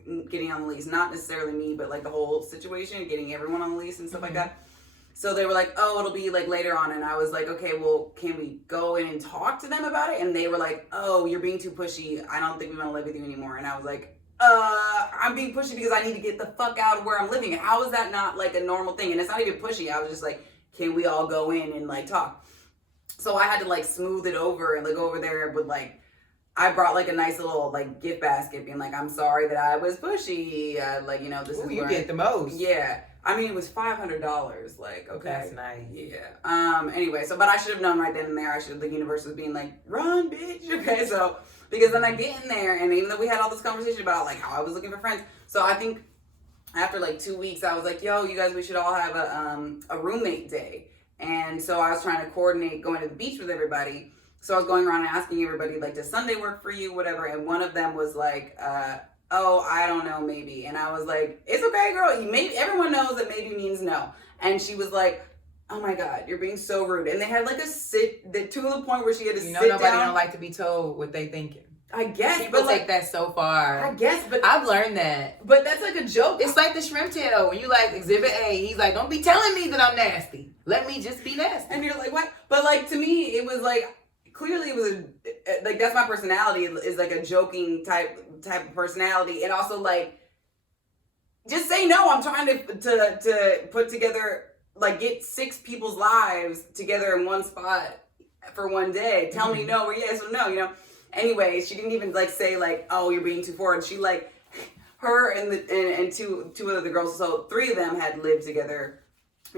lease. Not necessarily me, but the whole situation, getting everyone on the lease and stuff like that. So they were like, oh, it'll be later on, and I was like, okay, well, can we go in and talk to them about it? And they were like, oh, you're being too pushy. I don't think we want to live with you anymore. And I was like, I'm being pushy because I need to get the fuck out of where I'm living. How is that not a normal thing? And it's not even pushy. I was just like, can we all go in and talk? So I had to smooth it over and go over there with I brought a nice little gift basket being I'm sorry that I was pushy. This is you get the most. Yeah. I mean, it was $500. Okay. That's nice. Yeah. Anyway, but I should have known right then and there. The universe was being run, bitch. Okay. So, because then I get in there, and even though we had all this conversation about how I was looking for friends. So I think after 2 weeks, I was like, yo, you guys, we should all have a roommate day. And so I was trying to coordinate going to the beach with everybody. So I was going around and asking everybody, does Sunday work for you, whatever. And one of them was oh, I don't know, maybe. And I was like, it's okay, girl. Everyone knows that maybe means no. And she was like, oh my God, you're being so rude. And they had to the point where she had to sit down. Nobody don't like to be told what they thinking. I guess. People take that so far. I guess, but I've learned that. But that's a joke. It's like the shrimp tail. When you Exhibit A, he's like, don't be telling me that I'm nasty. Let me just be nasty. And you're like, what? But to me, it was clearly it was that's my personality, is a joking type of personality. And also just say no. I'm trying to put together, get 6 people's lives together in one spot for one day. Tell me no or yes or no, Anyway, she didn't even say oh, you're being too forward. She her and two other girls, so 3 of them had lived together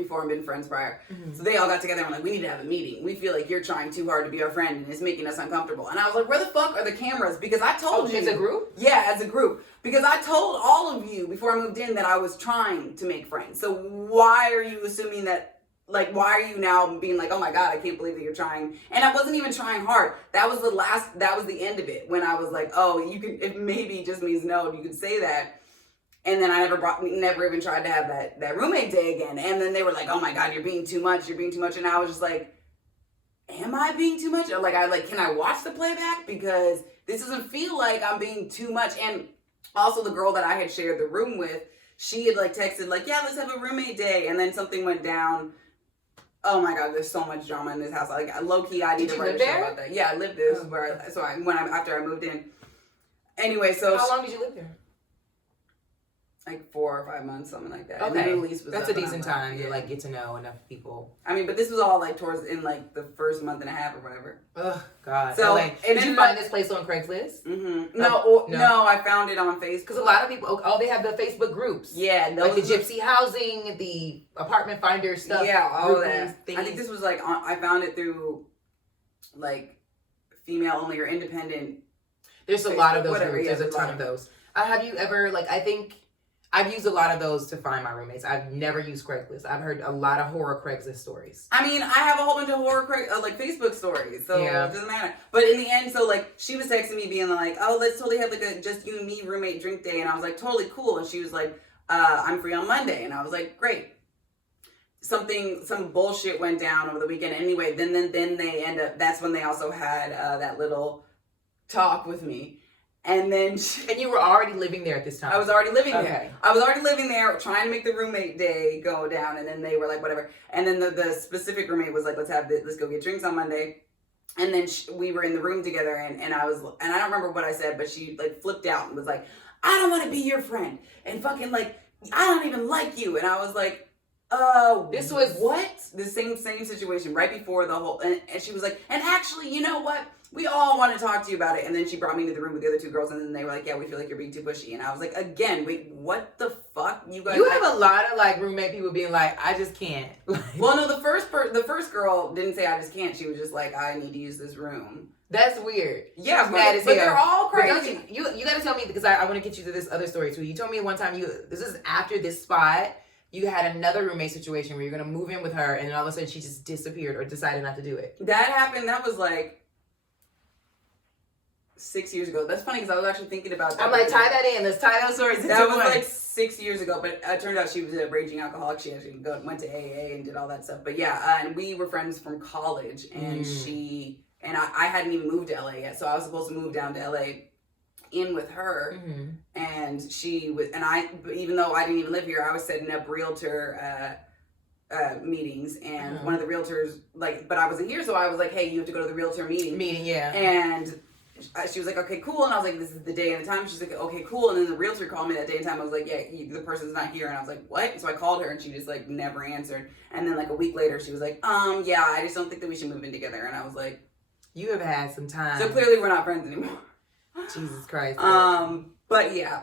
before and been friends prior. Mm-hmm. So they all got together and were like, we need to have a meeting. We feel like you're trying too hard to be our friend and it's making us uncomfortable. And I was like, where the fuck are the cameras? Because I told you. As a group? Yeah, as a group. Because I told all of you before I moved in that I was trying to make friends. So why are you assuming that, like, why are you now being like, oh my God, I can't believe that you're trying. And I wasn't even trying hard. That was the end of it. When I was like, oh, you can, if maybe just means no, you could say that. And then I never even tried to have that roommate day again. And then they were like, oh my God, you're being too much. And I was just like, am I being too much? Or can I watch the playback? Because this doesn't feel like I'm being too much. And also the girl that I had shared the room with, she had texted yeah, let's have a roommate day. And then something went down. Oh my God, there's so much drama in this house. Low key, I need to write a show about that. Yeah, I lived there. This is where after I moved in. Anyway, so how long did you live there? 4 or 5 months, something like that. Okay, and then the lease was that's up a decent time yeah. to get to know enough people. I mean, but this was all towards in the first month and a half or whatever. Oh God! So and did you find this place on Craigslist? Mm-hmm. No, I found it on Facebook. Because a lot of people, they have the Facebook groups. Yeah, the gypsy housing, the apartment finder stuff. Yeah, all of that. Things. I think this was I found it through female only or independent. There's a Facebook, lot of those whatever, groups. yeah, There's a ton of those. Have you ever I think I've used a lot of those to find my roommates. I've never used Craigslist. I've heard a lot of horror Craigslist stories. I mean, I have a whole bunch of horror Facebook stories, so yeah. It doesn't matter. But in the end, so she was texting me being like, "Oh, let's totally have a just you and me roommate drink day," and I was like, "Totally cool." And she was like, "I'm free on Monday," and I was like, "Great." Some bullshit went down over the weekend. Anyway, then they end up. That's when they also had that little talk with me. And then and you were already living there at this time. I was already living okay. there. I was already living there, trying to make the roommate day go down. And then they were like, whatever. And then the specific roommate was like, let's go get drinks on Monday. And then we were in the room together, and I don't remember what I said, but she flipped out and was like, I don't want to be your friend, and fucking I don't even like you. And I was like, this was what? The same situation right before the whole, and she was like, and actually, you know what? We all want to talk to you about it. And then she brought me to the room with the other two girls, and then they were like, yeah, we feel like you're being too pushy. And I was like, again, wait, what the fuck? You guys. You have a lot of roommate people being like, I just can't. Well, no, the first girl didn't say I just can't. She was just like, I need to use this room. That's weird. Yeah, mad as but hell. They're all crazy. But you got to tell me, because I want to get you to this other story too. You told me one time this is after this spot, you had another roommate situation where you're going to move in with her, and then all of a sudden she just disappeared or decided not to do it. That happened. That was 6 years ago. That's funny because I was actually thinking about that. I'm tie that in. Let's tie those stories into that was one. 6 years ago, but it turned out she was a raging alcoholic. She actually went to AA and did all that stuff. But yeah, and we were friends from college, and she and I hadn't even moved to LA yet, so I was supposed to move down to LA in with her, and she was, and even though I didn't even live here, I was setting up realtor meetings, and one of the realtors but I wasn't here, so I was like, hey, you have to go to the realtor meeting, yeah, and she was like, okay, cool. And I was like, this is the day and the time. She's like, okay, cool. And then the realtor called me that day and time. I was like, yeah, the person's not here. And I was like, what? And so I called her, and she just never answered. And then a week later, she was like, yeah, I just don't think that we should move in together. And I was like, you have had some time. So clearly we're not friends anymore. Jesus Christ. But yeah.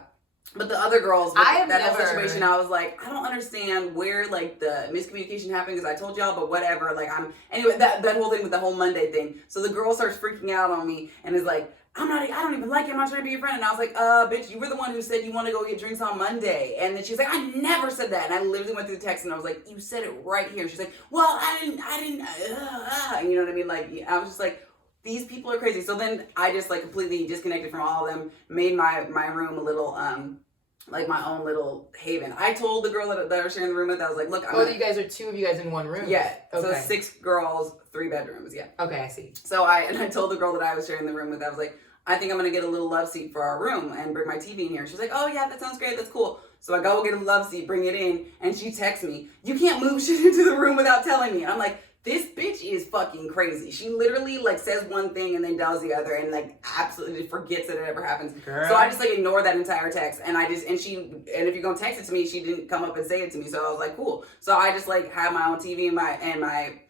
But the other girls, whole situation, I was like, I don't understand where the miscommunication happened, because I told y'all, but whatever. Anyway, that whole thing with the whole Monday thing. So the girl starts freaking out on me and is like, I don't even like you. I'm not trying to be your friend. And I was like, bitch, you were the one who said you want to go get drinks on Monday. And then she's like, I never said that. And I literally went through the text, and I was like, you said it right here. She's like, well, I didn't, you know what I mean? I was just like, these people are crazy. So then I just completely disconnected from all of them, made my room a little, my own little haven. I told the girl that I was sharing the room with, I was like, look, two of you guys in one room. Yeah. Okay. So 6 girls, 3 bedrooms. Yeah. Okay, I see. So I told the girl that I was sharing the room with, I was like, I think I'm going to get a little love seat for our room and bring my TV in here. She's like, oh yeah, that sounds great. That's cool. So I go get a love seat, bring it in, and she texts me, you can't move shit into the room without telling me. And I'm like, this bitch is fucking crazy. She literally says one thing and then does the other, and absolutely forgets that it ever happens. Girl. So I just ignore that entire text, and if you're gonna text it to me, she didn't come up and say it to me. So I was like, cool. So I just had my own TV and my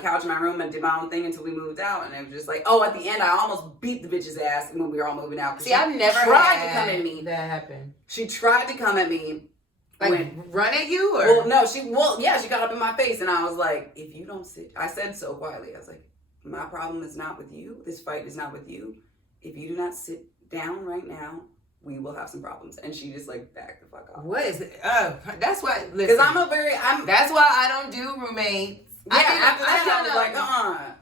couch in my room and did my own thing until we moved out. And it was just at the end, I almost beat the bitch's ass when we were all moving out. See, I've never tried to come at me. That happened. She tried to come at me Like run at you, or well, no, she got up in my face, and I was like, if you don't sit, I said so quietly, I was like, my problem is not with you. This fight is not with you. If you do not sit down right now, we will have some problems. And she just like backed the fuck off. What is it? That's why. Because That's why I don't do roommates. Yeah, after that, I was like,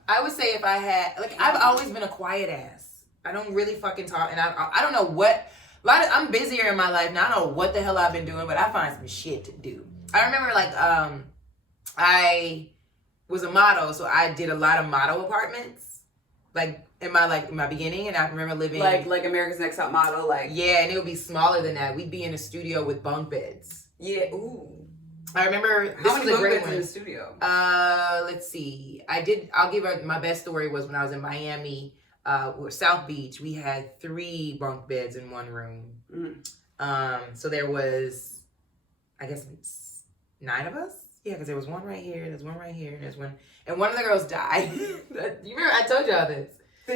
I would say if I had, like, I've always been a quiet ass. I don't really fucking talk, and I don't know what. I'm busier in my life now. I don't know what the hell I've been doing, but I find some shit to do. I remember, like, I was a model, so I did a lot of model apartments, like in my beginning, and I remember living like America's Next Top Model, like yeah, and it would be smaller than that. We'd be in a studio with bunk beds. Yeah, ooh. I remember how many bunk beds in the studio? Let's see. I'll give her my best story was when I was in Miami. South Beach, we had 3 bunk beds in one room. So there was, I guess, 9 of us. Yeah, because there was one right here, there's one right here, and there's one, and one of the girls died. You remember I told y'all this?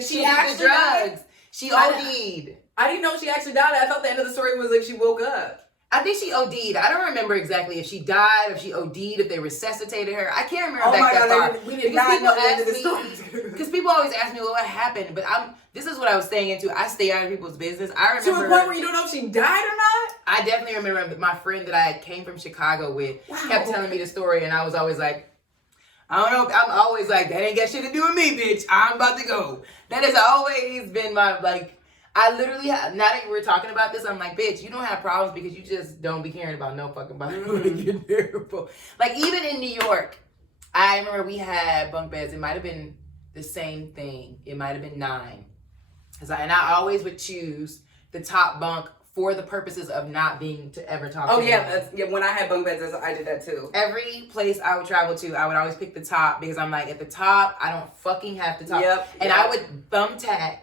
She actually did drugs. She OD'd. I didn't know she actually died. I thought the end of the story was like she woke up. I think she OD'd. I don't remember exactly if she died, if she OD'd, if they resuscitated her. I can't remember back that far. We did not know the end of the story. Because people always ask me, well, what happened? But this is what I was staying into. I stay out of people's business. I remember. To a point where you don't know if she died or not? I definitely remember my friend that I came from Chicago with kept telling me the story, and I was always like, I don't know. I'm always like, that ain't got shit to do with me, bitch. I'm about to go. That has always been my, like, I literally have, now that we're talking about this, I'm like, bitch, you don't have problems because you just don't be caring about no fucking body. Like, even in New York, I remember we had bunk beds. It might have been the same thing. It might have been 9. And I always would choose the top bunk for the purposes of not being to ever talk to anyone. When I had bunk beds, I did that too. Every place I would travel to, I would always pick the top because I'm like, at the top, I don't fucking have to talk. I would thumbtack.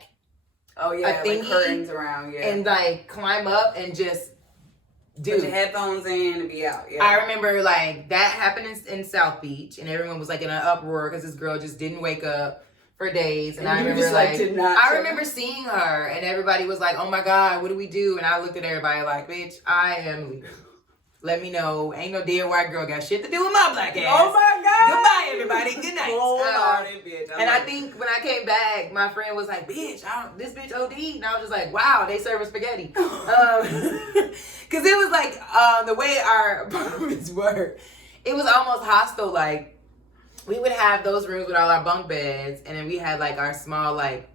Oh yeah, like curtains around, yeah. And like climb up and just put your headphones in and be out. Yeah. I remember like that happened in South Beach, and everyone was like in an uproar because this girl just didn't wake up for days. And I remember just, like did not. I remember seeing her, and everybody was like, "Oh my God, what do we do?" And I looked at everybody like, "Bitch, I am leaving. Let me know. Ain't no dead white girl got shit to do with my black ass." Oh my God. Goodbye, everybody. Good night. Cold-hearted bitch. I think when I came back, my friend was like, "Bitch, this bitch OD." And I was just like, "Wow, they serving spaghetti." Because it was like the way our apartments were, it was almost hostile. Like we would have those rooms with all our bunk beds, and then we had like our small like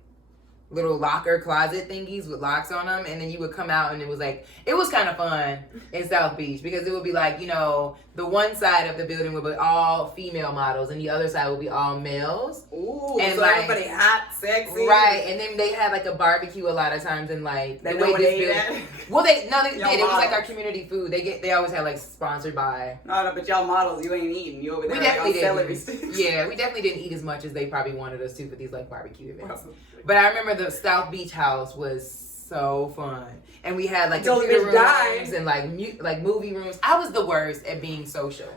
little locker closet thingies with locks on them, and then you would come out and it was kind of fun in South Beach because it would be like, you know, the one side of the building would be all female models and the other side would be all males. Ooh, and so like, everybody hot, sexy. Right, and then they had like a barbecue a lot of times, and like the way this building. Well, they did. It was like our community food. They always had like sponsored by. No, but y'all models, you ain't eating. You over there. We definitely didn't. Yeah, we definitely didn't eat as much as they probably wanted us to for these like barbecue events. But I remember the South Beach house was so fun, and we had like computer rooms and like movie rooms. I was the worst at being social.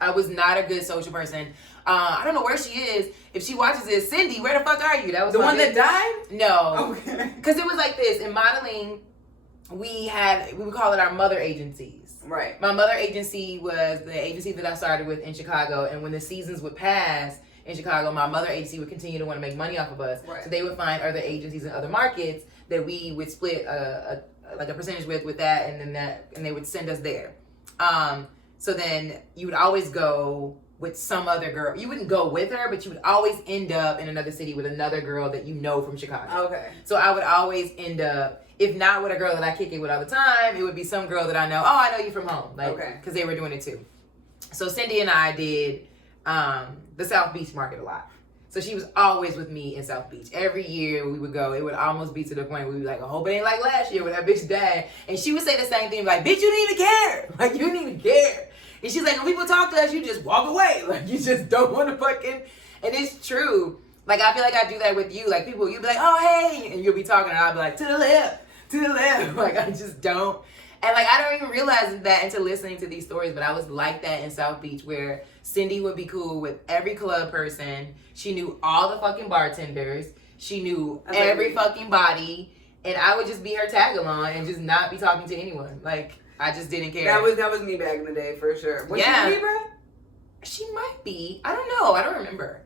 I was not a good social person. I don't know where she is. If she watches this, Cindy, where the fuck are you? That was the one that died. No, okay. Because it was like this in modeling. We would call it our mother agencies. Right. My mother agency was the agency that I started with in Chicago, and when the seasons would pass in Chicago, my mother agency would continue to want to make money off of us. Right. So they would find other agencies in other markets that we would split a percentage with that, and they would send us there. So then you would always go with some other girl. You wouldn't go with her, but you would always end up in another city with another girl that you know from Chicago. Okay. So I would always end up, if not with a girl that I kick it with all the time, it would be some girl that I know, oh, I know you from home. Like, okay. Because they were doing it too. So Cindy and I did the South Beach market a lot. So she was always with me in South Beach. Every year we would go. It would almost be to the point where we'd be like, I hope it ain't like last year when that bitch died. And she would say the same thing, like, bitch, you didn't even care. Like, you didn't even care. And she's like, when people talk to us, you just walk away. Like, you just don't want to fucking... And it's true. Like, I feel like I do that with you. Like, people, you'll be like, oh, hey. And you'll be talking, and I'll be like, to the left. Like, I just don't. And, like, I don't even realize that until listening to these stories. But I was like that in South Beach, where Cindy would be cool with every club person. She knew all the fucking bartenders. She knew every fucking body. And I would just be her tag along and just not be talking to anyone. Like... I just didn't care. That was me back in the day for sure. Was Yeah. she Libra? She might be. I don't know. I don't remember.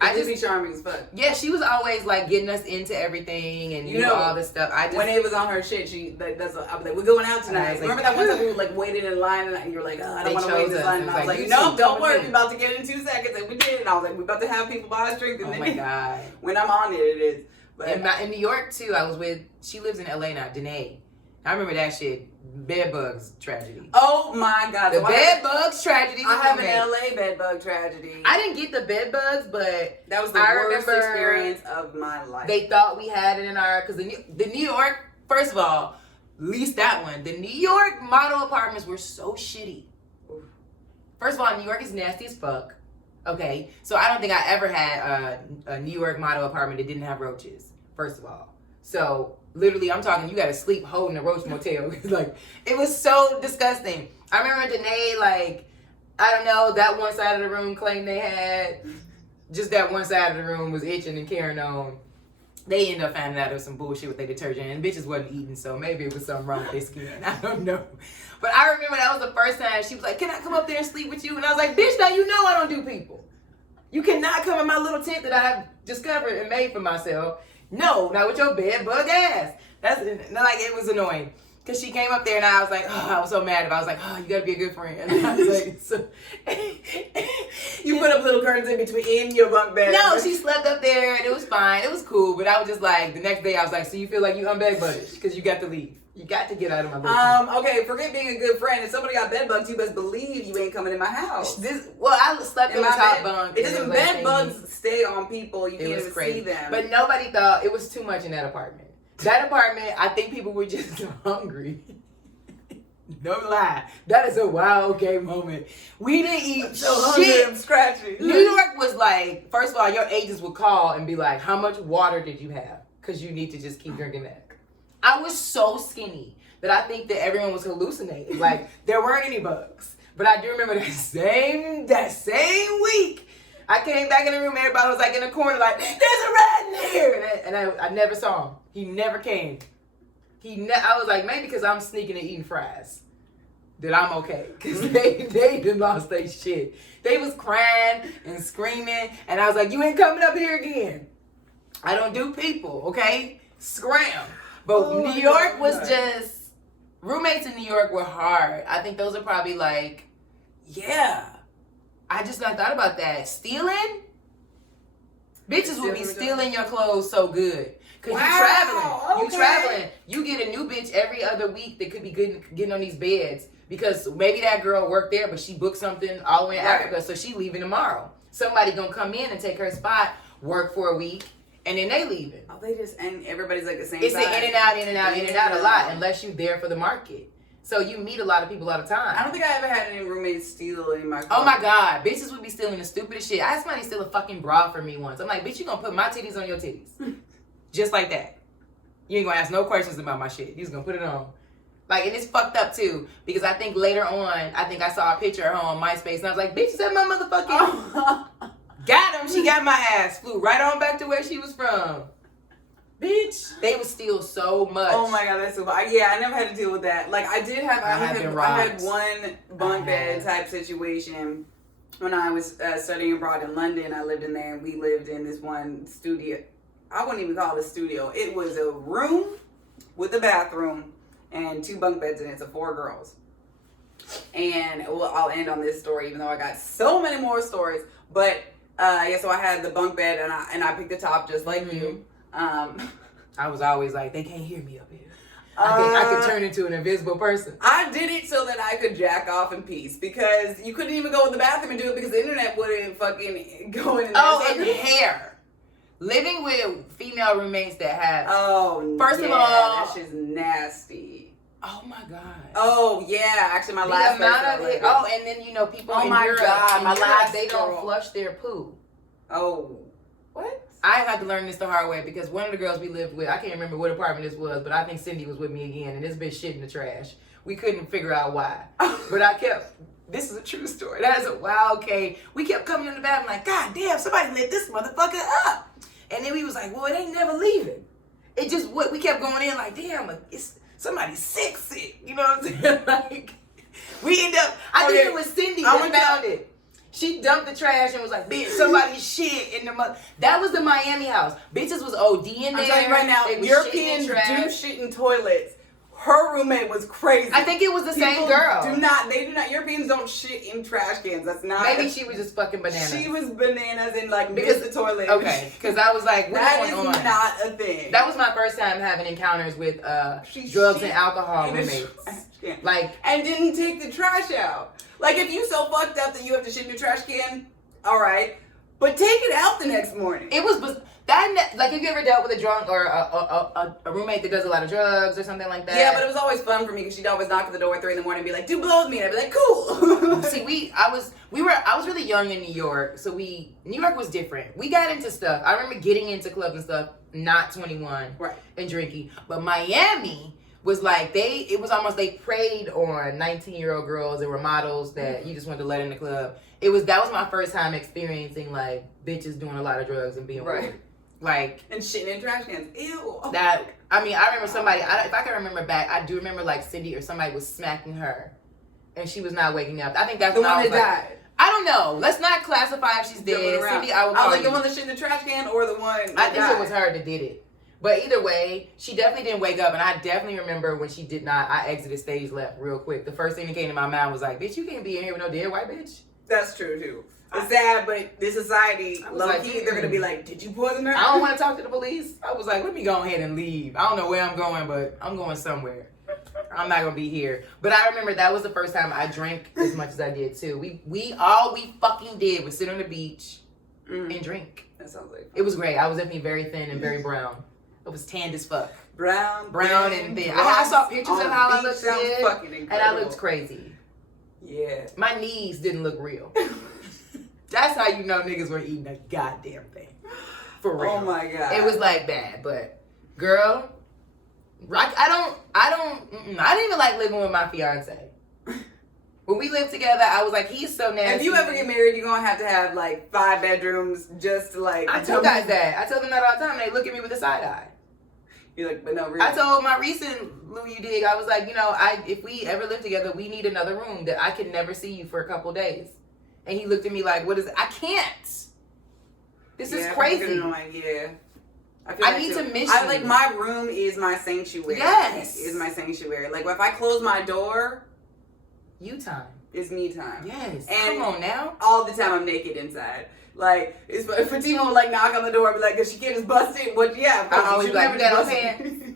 I just be charming as fuck. Yeah, she was always like getting us into everything and you know all this stuff. When it was on her shit, I was like, we're going out tonight. Remember that one time we were like waiting in line and you were like, oh, I don't want to wait in this line. And I was like, no, don't worry, we're about to get in 2 seconds, and we did. And I was like, we're about to have people buy us drinks. And oh my god! When I'm on it is. But in New York too, I was with. She lives in LA now, Danae. I remember that shit. Bed bugs tragedy. Oh my god! The bed bugs tragedy. I have an LA bed bug tragedy. I didn't get the bed bugs, but that was the worst experience of my life. They thought we had it in our because the New York. First of all, at least that one. The New York model apartments were so shitty. First of all, New York is nasty as fuck. Okay, so I don't think I ever had a New York model apartment that didn't have roaches. First of all, so. Literally, I'm talking, you gotta sleep holding a roach motel. Like, it was so disgusting. I remember Danae, like, I don't know, that one side of the room claimed they had, just that one side of the room was itching and carrying on. They ended up finding out there was some bullshit with their detergent, and bitches wasn't eating, so maybe it was something wrong with their skin. I don't know. But I remember that was the first time she was like, can I come up there and sleep with you? And I was like, bitch, now you know I don't do people. You cannot come in my little tent that I've discovered and made for myself. No, not with your bed bug ass. That's like it was annoying because she came up there and I was like, oh, I was so mad. I was like, oh, you gotta be a good friend. And I was like, so, you put up little curtains in between your bunk bed. No, she slept up there and it was fine. It was cool, but I was just like the next day I was like, so you feel like you unbed buddish because you got to leave. You got to get out of my little okay, forget being a good friend. If somebody got bed bugs, you best believe you ain't coming in my house. I slept in the top bunk. It doesn't bed bugs stay on people. You can't even see them. But nobody thought it was too much in that apartment. That apartment, I think people were just hungry. No lie. That is a wow, okay moment. We didn't eat shit. I'm scratchy. New York was like, first of all, your agents would call and be like, how much water did you have? Because you need to just keep drinking that. I was so skinny that I think that everyone was hallucinating. Like, there weren't any bugs. But I do remember that same week, I came back in the room, everybody was like in the corner like, there's a rat in here! And I never saw him. He never came. I was like, maybe because I'm sneaking and eating fries, that I'm okay. Because they done lost their shit. They was crying and screaming, and I was like, you ain't coming up here again. I don't do people, okay? Scram. But New York was just, roommates in New York were hard. I think those are probably like, yeah. I just not thought about that. Stealing? Bitches will be stealing your clothes so good. Because you traveling. You traveling. You get a new bitch every other week that could be getting on these beds. Because maybe that girl worked there, but she booked something all the way in Africa, so she leaving tomorrow. Somebody gonna come in and take her spot, work for a week, and then they leaving. Oh, and everybody's like the same It's size. an in and out, in and out, in and out a lot, unless you there for the market. So you meet a lot of people all the time. I don't think I ever had any roommates steal any of my clothes. Oh my God, bitches would be stealing the stupidest shit. I had somebody steal a fucking bra from me once. I'm like, bitch, you gonna put my titties on your titties. Just like that. You ain't gonna ask no questions about my shit. You just gonna put it on. Like, and it's fucked up too, because I think later on, I saw a picture of her on MySpace, and I was like, bitch, is that my motherfucking... Got him. She got my ass. Flew right on back to where she was from. Bitch, they would steal so much. Oh my God, that's so bad. Yeah, I never had to deal with that. Like, I had one bunk bed type situation when I was studying abroad in London. I lived in there, and we lived in this one studio. I wouldn't even call it a studio. It was a room with a bathroom and 2 bunk beds in it, so 4 girls. And I'll end on this story, even though I got so many more stories. But so I had the bunk bed, and I picked the top just like you. I was always like, they can't hear me up here. I could turn into an invisible person. I did it so that I could jack off in peace, because you couldn't even go in the bathroom and do it because the internet wouldn't fucking go in there. Oh, and hair. Living with female roommates that have... First of all... that shit's nasty. Oh my God. Oh yeah, actually my last amount of it. Oh, and then people in Europe, they don't flush their poo. Oh. What? I had to learn this the hard way, because one of the girls we lived with, I can't remember what apartment this was, but I think Cindy was with me again, and this bitch shit in the trash. We couldn't figure out why. But this is a true story. That is a wow, okay. We kept coming in the bathroom like, God damn, somebody lit this motherfucker up. And then we was like, well, it ain't never leaving. It just, we kept going in like, damn, somebody sick. You know what I'm saying? Like, we end up, I think it was Cindy that found it. She dumped the trash and was like, bitch, somebody's shit in the mother. That was the Miami house. Bitches was OD in there. I'm telling you right now, Europeans do shit in toilets. Her roommate was crazy. I think it was the same girl. They do not. Europeans don't shit in trash cans. That's not. Maybe she was just fucking bananas. She was bananas and like missed the toilet. Okay, because I was like, that is not a thing. That was my first time having encounters with drugs and alcohol roommates. Like, and didn't take the trash out. Like, if you so fucked up that you have to shit in your trash can, all right, but take it out the next morning. It was that, like, have you ever dealt with a drunk or a roommate that does a lot of drugs or something like that? Yeah, but it was always fun for me because she'd always knock at the door at 3 in the morning and be like, "Do blow with me," and I'd be like, "Cool." See, I was really young in New York, so New York was different. We got into stuff. I remember getting into clubs and stuff, not 21, right, and drinking. But Miami was like it was almost they preyed on 19-year-old girls that were models that you just wanted to let in the club. That was my first time experiencing like bitches doing a lot of drugs and being weird. Like, and shitting in trash cans. Ew. I remember somebody, if I can remember back, I do remember like Cindy or somebody was smacking her and she was not waking up. I think that's the one that died. I don't know. Let's not classify if she's dead. Cindy, I was like the one that shit in the trash can or the one that I think it was her that did it. But either way, she definitely didn't wake up, and I definitely remember when she did not, I exited stage left real quick. The first thing that came to my mind was like, bitch, you can't be in here with no dead white bitch. That's true too. It's sad, but this society, low-key, they're going to be like, did you poison her? I don't want to talk to the police. I was like, let me go ahead and leave. I don't know where I'm going, but I'm going somewhere. I'm not going to be here. But I remember that was the first time I drank as much as I did, too. All we fucking did was sit on the beach and drink. That sounds like fun. It was great. I was definitely very thin and very brown. It was tanned as fuck. Brown and thin. I saw pictures of how I looked thin, and I looked crazy. Yeah. My knees didn't look real. That's how you know niggas were eating a goddamn thing. For real. Oh my God. It was like bad, but girl, I didn't even like living with my fiance. When we lived together, I was like, he's so nasty. If you ever get married, you're going to have like 5 bedrooms just to like. I tell guys that. I tell them that all the time. They look at me with a side eye. You're like, but no, really. I told my recent Louis Dig, I was like, if we ever live together, we need another room that I can never see you for a couple days. And he looked at me like, what is it? I can't. This is crazy. Yeah. I need to miss you. Like, my room is my sanctuary. Yes. Is my sanctuary. Like, if I close my door, you time. It's me time. Yes. And come on now. All the time I'm naked inside. Like, if Fatima would like knock on the door and be like, "Cause she can't just bust it." But yeah, I always be like, you got no pants?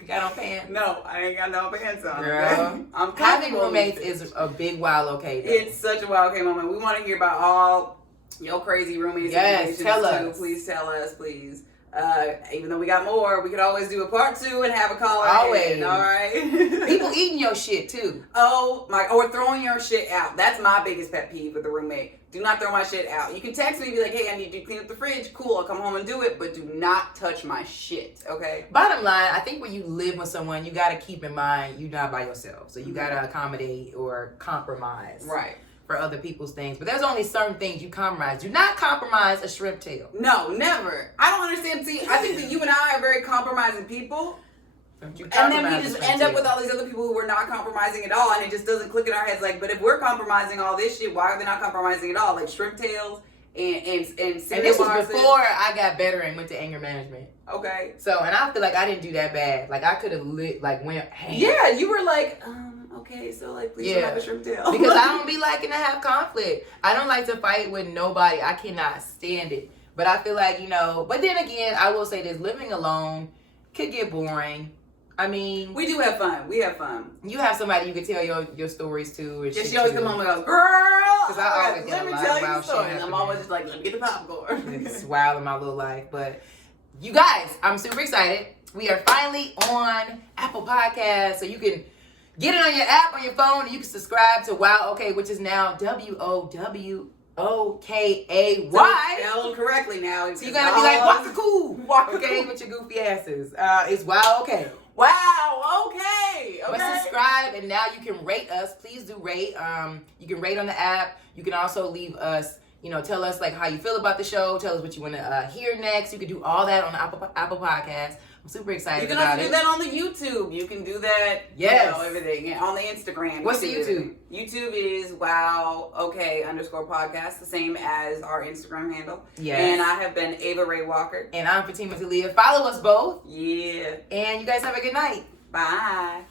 You got no pants? No, I ain't got no pants on. Girl, I'm having roommates is a big wild okay. It's such a wild okay moment. We want to hear about all your crazy roommates. Yes, tell us. Please tell us, please. Even though we got more, we could always do a part 2 and have a caller. Always. All right. People eating your shit too. Or throwing your shit out. That's my biggest pet peeve with a roommate. Do not throw my shit out. You can text me and be like, "Hey, I need you to clean up the fridge." Cool, I'll come home and do it, but do not touch my shit, okay? Bottom line, I think when you live with someone, you got to keep in mind you're not by yourself. So you got to accommodate or compromise. Right. For other people's things. But there's only certain things you compromise. Do not compromise a shrimp tail. No, never. I don't understand. See, I think that you and I are very compromising people. And then we just end up with all these other people who are not compromising at all, and it just doesn't click in our heads. Like, but if we're compromising all this shit, why are they not compromising at all? Like shrimp tails and this was before I got better and went to anger management. Okay. So, and I feel like I didn't do that bad. Like I could have went ham. Yeah, you were like, okay, so like please don't have a shrimp tail. Because I don't be liking to have conflict. I don't like to fight with nobody. I cannot stand it. But I feel like, but then again, I will say this, living alone could get boring. I mean, we do have fun. We have fun. You have somebody you can tell your stories to. Yeah, she always come home and goes, "Girl, because I always let me tell you the story." I'm always just like, "Let me get the popcorn." It's wild in my little life, but you guys, I'm super excited. We are finally on Apple Podcasts, so you can get it on your app on your phone, and you can subscribe to Wow Okay, which is now WOWOKAY. Spelled correctly now. So you're gonna be like, "What's cool?" Okay, with your goofy asses. It's Wow Okay. Wow, okay. But subscribe, and now you can rate us. Please do rate. You can rate on the app. You can also leave us, tell us like how you feel about the show. Tell us what you want to hear next. You can do all that on the Apple Podcast. I'm super excited You can about also it. do that on the YouTube. You can do that, Yes. everything. And on the Instagram. What's the YouTube? YouTube is _podcast, the same as our Instagram handle. Yes. And I have been Ava Ray Walker. And I'm Fatima Talia. Follow us both. Yeah. And you guys have a good night. Bye.